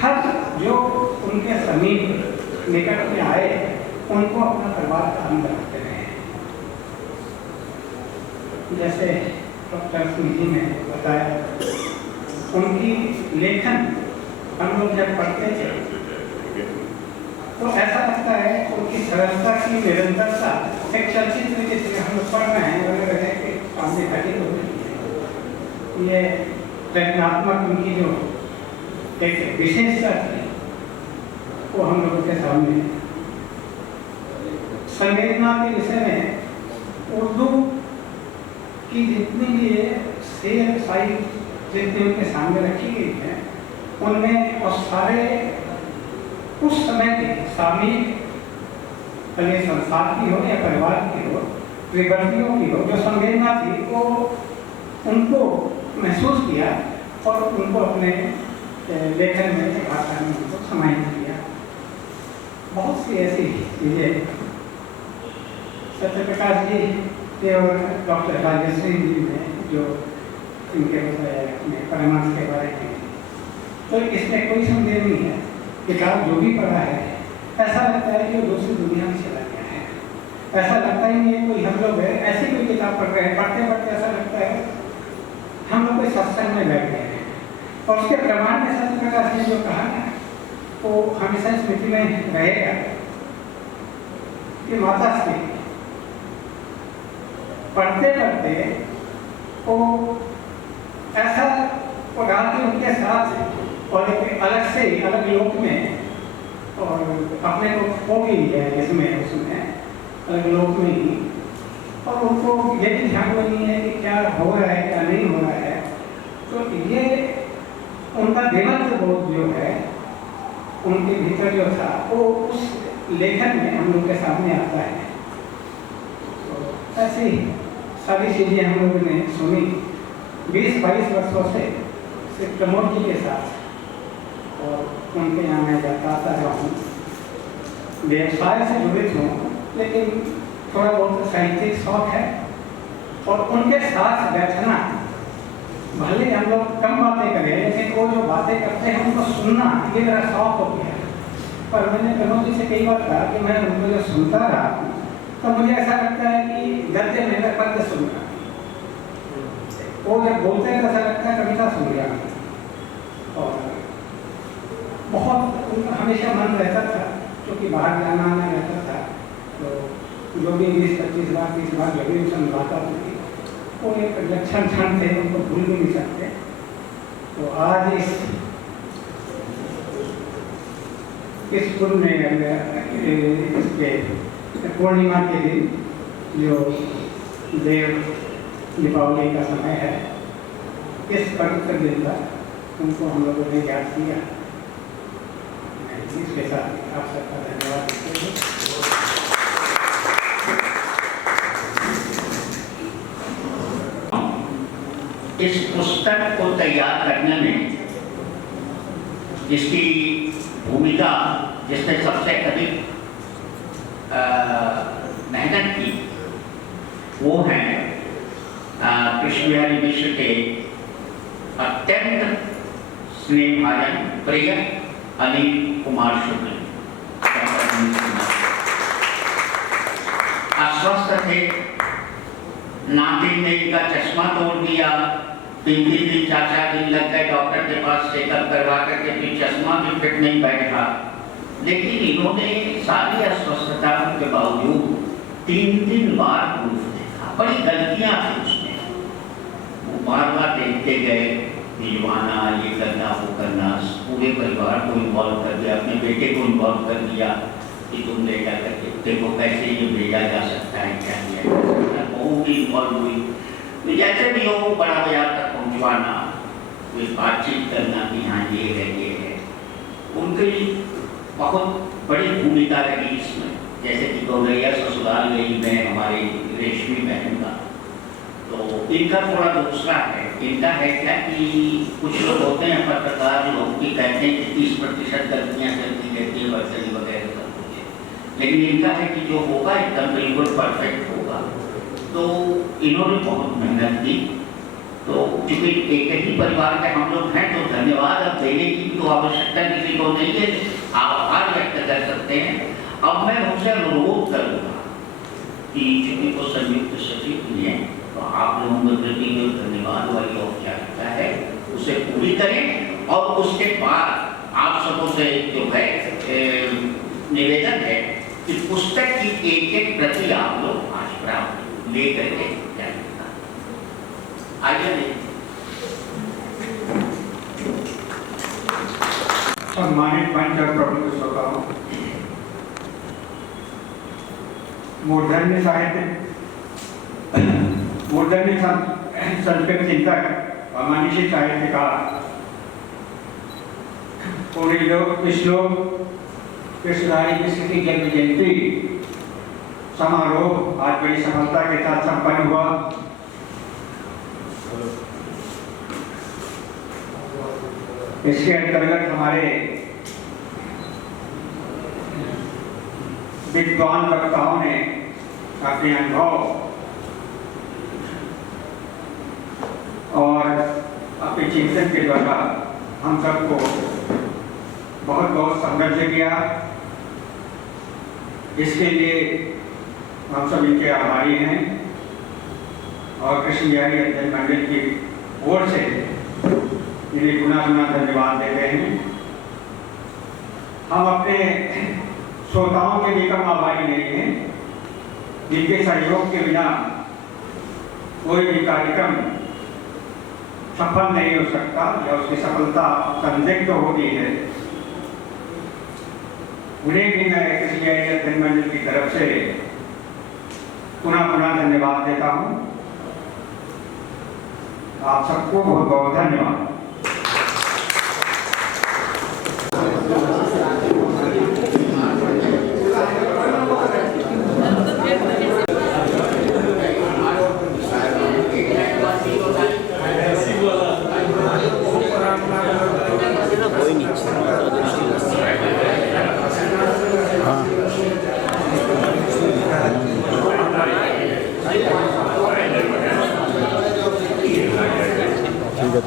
हर जो उनके समीप निकट में आए उनको अपना परिवार का अंग रखते रहे। जैसे डॉक्टर सिंह जी ने बताया, उनकी लेखन हम लोग जब पढ़ते थे तो ऐसा लगता है उनकी सरलता की निरंतरता एक चलचित्र के जैसे हम लोग पढ़ रहे हैं वगैरह के सामने खड़ी हो रही है। ये रचनात्मक उनकी जो एक विशेषता थी वो हम लोगों के सामने। संवेदना के विषय में उर्दू की जितनी भी शेर शायरी जितनी उनके सामने रखी गई है उनमें और सारे उस समय के सामयिक भले संसार की हो या परिवार की हो, विभक्तियों की हो, जो संवेदना थी वो उनको महसूस किया और उनको अपने लेखन में भाषा में उनको समाहित किया। बहुत सी ऐसी चीज़ें सत्यप्रकाश जी और डॉक्टर राजश्री जी ने जो इनके अपने परमांश के बारे में, तो इसमें कोई संदेह नहीं है। किताब जो भी पढ़ा है ऐसा लगता है कि वो दूसरी दुनिया में चला गया है। ऐसा लगता ही नहीं है कोई हम लोग है ऐसी कोई किताब पढ़ रहे हैं, पढ़ते पढ़ते ऐसा लगता है हम लोग कोई सत्संग में बैठ गए हैं। और उसके प्रमाण में सत्यप्रकाश ने जो कहा ना वो हमेशा स्मृति में रहेगा कि माता श्री पढ़ते पढ़ते वो ऐसा वो गाती उनके साथ और एक अलग से अलग लोक में और अपने को खो गई है इसमें उसमें अलग लोक में ही। और उनको ये भी ध्यान में नहीं है कि क्या हो रहा है क्या नहीं हो रहा है। तो ये उनका दिमाग बोध जो है उनके भीतर जो था वो उस लेखन में हम लोग के सामने आता है। तो ऐसी सारी चीज़ें हम लोगों ने सुनी 20-22 वर्षों से प्रमोद जी के साथ और उनके यहाँ मैं जाता आता रहा हूँ। व्यवसाय से जुड़े हूँ लेकिन थोड़ा बहुत साहित्यिक शौक है और उनके साथ बैठना भले हम लोग कम बातें करें लेकिन वो जो बातें करते हैं उनको सुनना ये मेरा शौक हो गया। पर मैंने प्रमोद जी से कई बार कहा कि मैं उनको जो सुनता रहा तो मुझे ऐसा लगता है कि गद्य मेरा पद्य सुन रहा, वो जब बोलते हैं तो ऐसा लगता है कविता सुन रहा। और बहुत हमेशा मन रहता था क्योंकि बाहर जाना आना रहता था तो जो भी 20-25 बार 30 बार जो भी उनसे मुलाकात होती वो एक लक्षण क्षण थे उनको भूल भी नहीं सकते। तो आज इस पुण्य इसके पूर्णिमा के दिन जो देव दीपावली का समय है इस पवित्र दिन पर उनको हम लोगों ने याद किया। इसके साथ आप सबका धन्यवाद देते हैं। इस पुस्तक को तैयार करने में जिसकी भूमिका जिसने सबसे अधिक मेहनत की वो है कृष्ण बिहारी मिश्र के अत्यंत स्नेहभाजन प्रिय अनिल कुमार शुक्ल। अस्वस्थ थे, नातिन ने इनका चश्मा तोड़ दिया, 3 दिन 4 दिन लग गए डॉक्टर के पास चेकअप करवा करके फिर चश्मा भी फिट नहीं बैठा। लेकिन इन्होंने सारी अस्वस्थता के बावजूद 3 बार प्रूफ देखा। बड़ी गलतियां थी उसमें, वो बार देखते गए, भिजवाना ये करना वो करना, पूरे परिवार को इन्वॉल्व कर दिया, अपने बेटे को इन्वॉल्व कर दिया कि तुम ले जा करके देखो कैसे ये भेजा जा सकता है, क्या किया जा सकता है। वो भी इन्वॉल्व हुई, जैसे भी हो बड़ा बाजार तक पहुँचवाना, कोई बातचीत करना कि हाँ ये है। उनकी बहुत बड़ी भूमिका रही इसमें। जैसे कि गौरैया ससुराल गई मैं हमारी रेशमी बहन का, तो इनका थोड़ा दूसरा है। इनका है क्या कि कुछ लोग होते हैं पत्रकार लोग की कहते हैं कि 30% गलतियाँ चलती रहती है वर्षनी वगैरह सब कुछ, लेकिन इनका है कि जो होगा एकदम बिल्कुल परफेक्ट होगा। तो इन्होंने बहुत मेहनत की। तो चूंकि एक ही परिवार के हम लोग हैं तो धन्यवाद अब देने की तो आवश्यकता किसी को नहीं है, आभार व्यक्त कर सकते हैं। अब मैं उनसे अनुरोध करूँगा कि चूंकि वो संयुक्त सचिव भी हैं तो आप लोगों के प्रति जो धन्यवाद वाली औपचारिकता है उसे पूरी करें और उसके बाद आप सबों से जो है निवेदन है कि पुस्तक की एक प्रति आप लोग आज प्राप्त ले करके जाइएगा। आइए सम्मानित मंच और प्रबुद्ध श्रोताओं, मूर्धन्य संस्कृत चिंतक और मनीषी साहित्यकार श्लोक कृष्णधारी कृष्ण की जन्म जयंती समारोह आज बड़ी सफलता के साथ संपन्न हुआ। इसके अंतर्गत हमारे विद्वान वक्ताओं ने अपने अनुभव और अपने चिंतन के द्वारा हम सबको बहुत बहुत समृद्ध किया। इसके लिए हम सब इनके आभारी हैं और कृष्ण बिहारी अध्ययन मंडल की ओर से इन्हें पुनः धन्यवाद देते हैं। हम अपने श्रोताओं के भी कम आभारी नहीं हैं, जिनके सहयोग के बिना कोई भी कार्यक्रम सफल नहीं हो सकता या उसकी सफलता संदिग्ध होती है। उन्हें भी मैं कृष्ण बिहारी अध्ययन मंडल की तरफ से पुनः धन्यवाद देता हूँ। आप सबको बहुत बहुत धन्यवाद। ठीक है।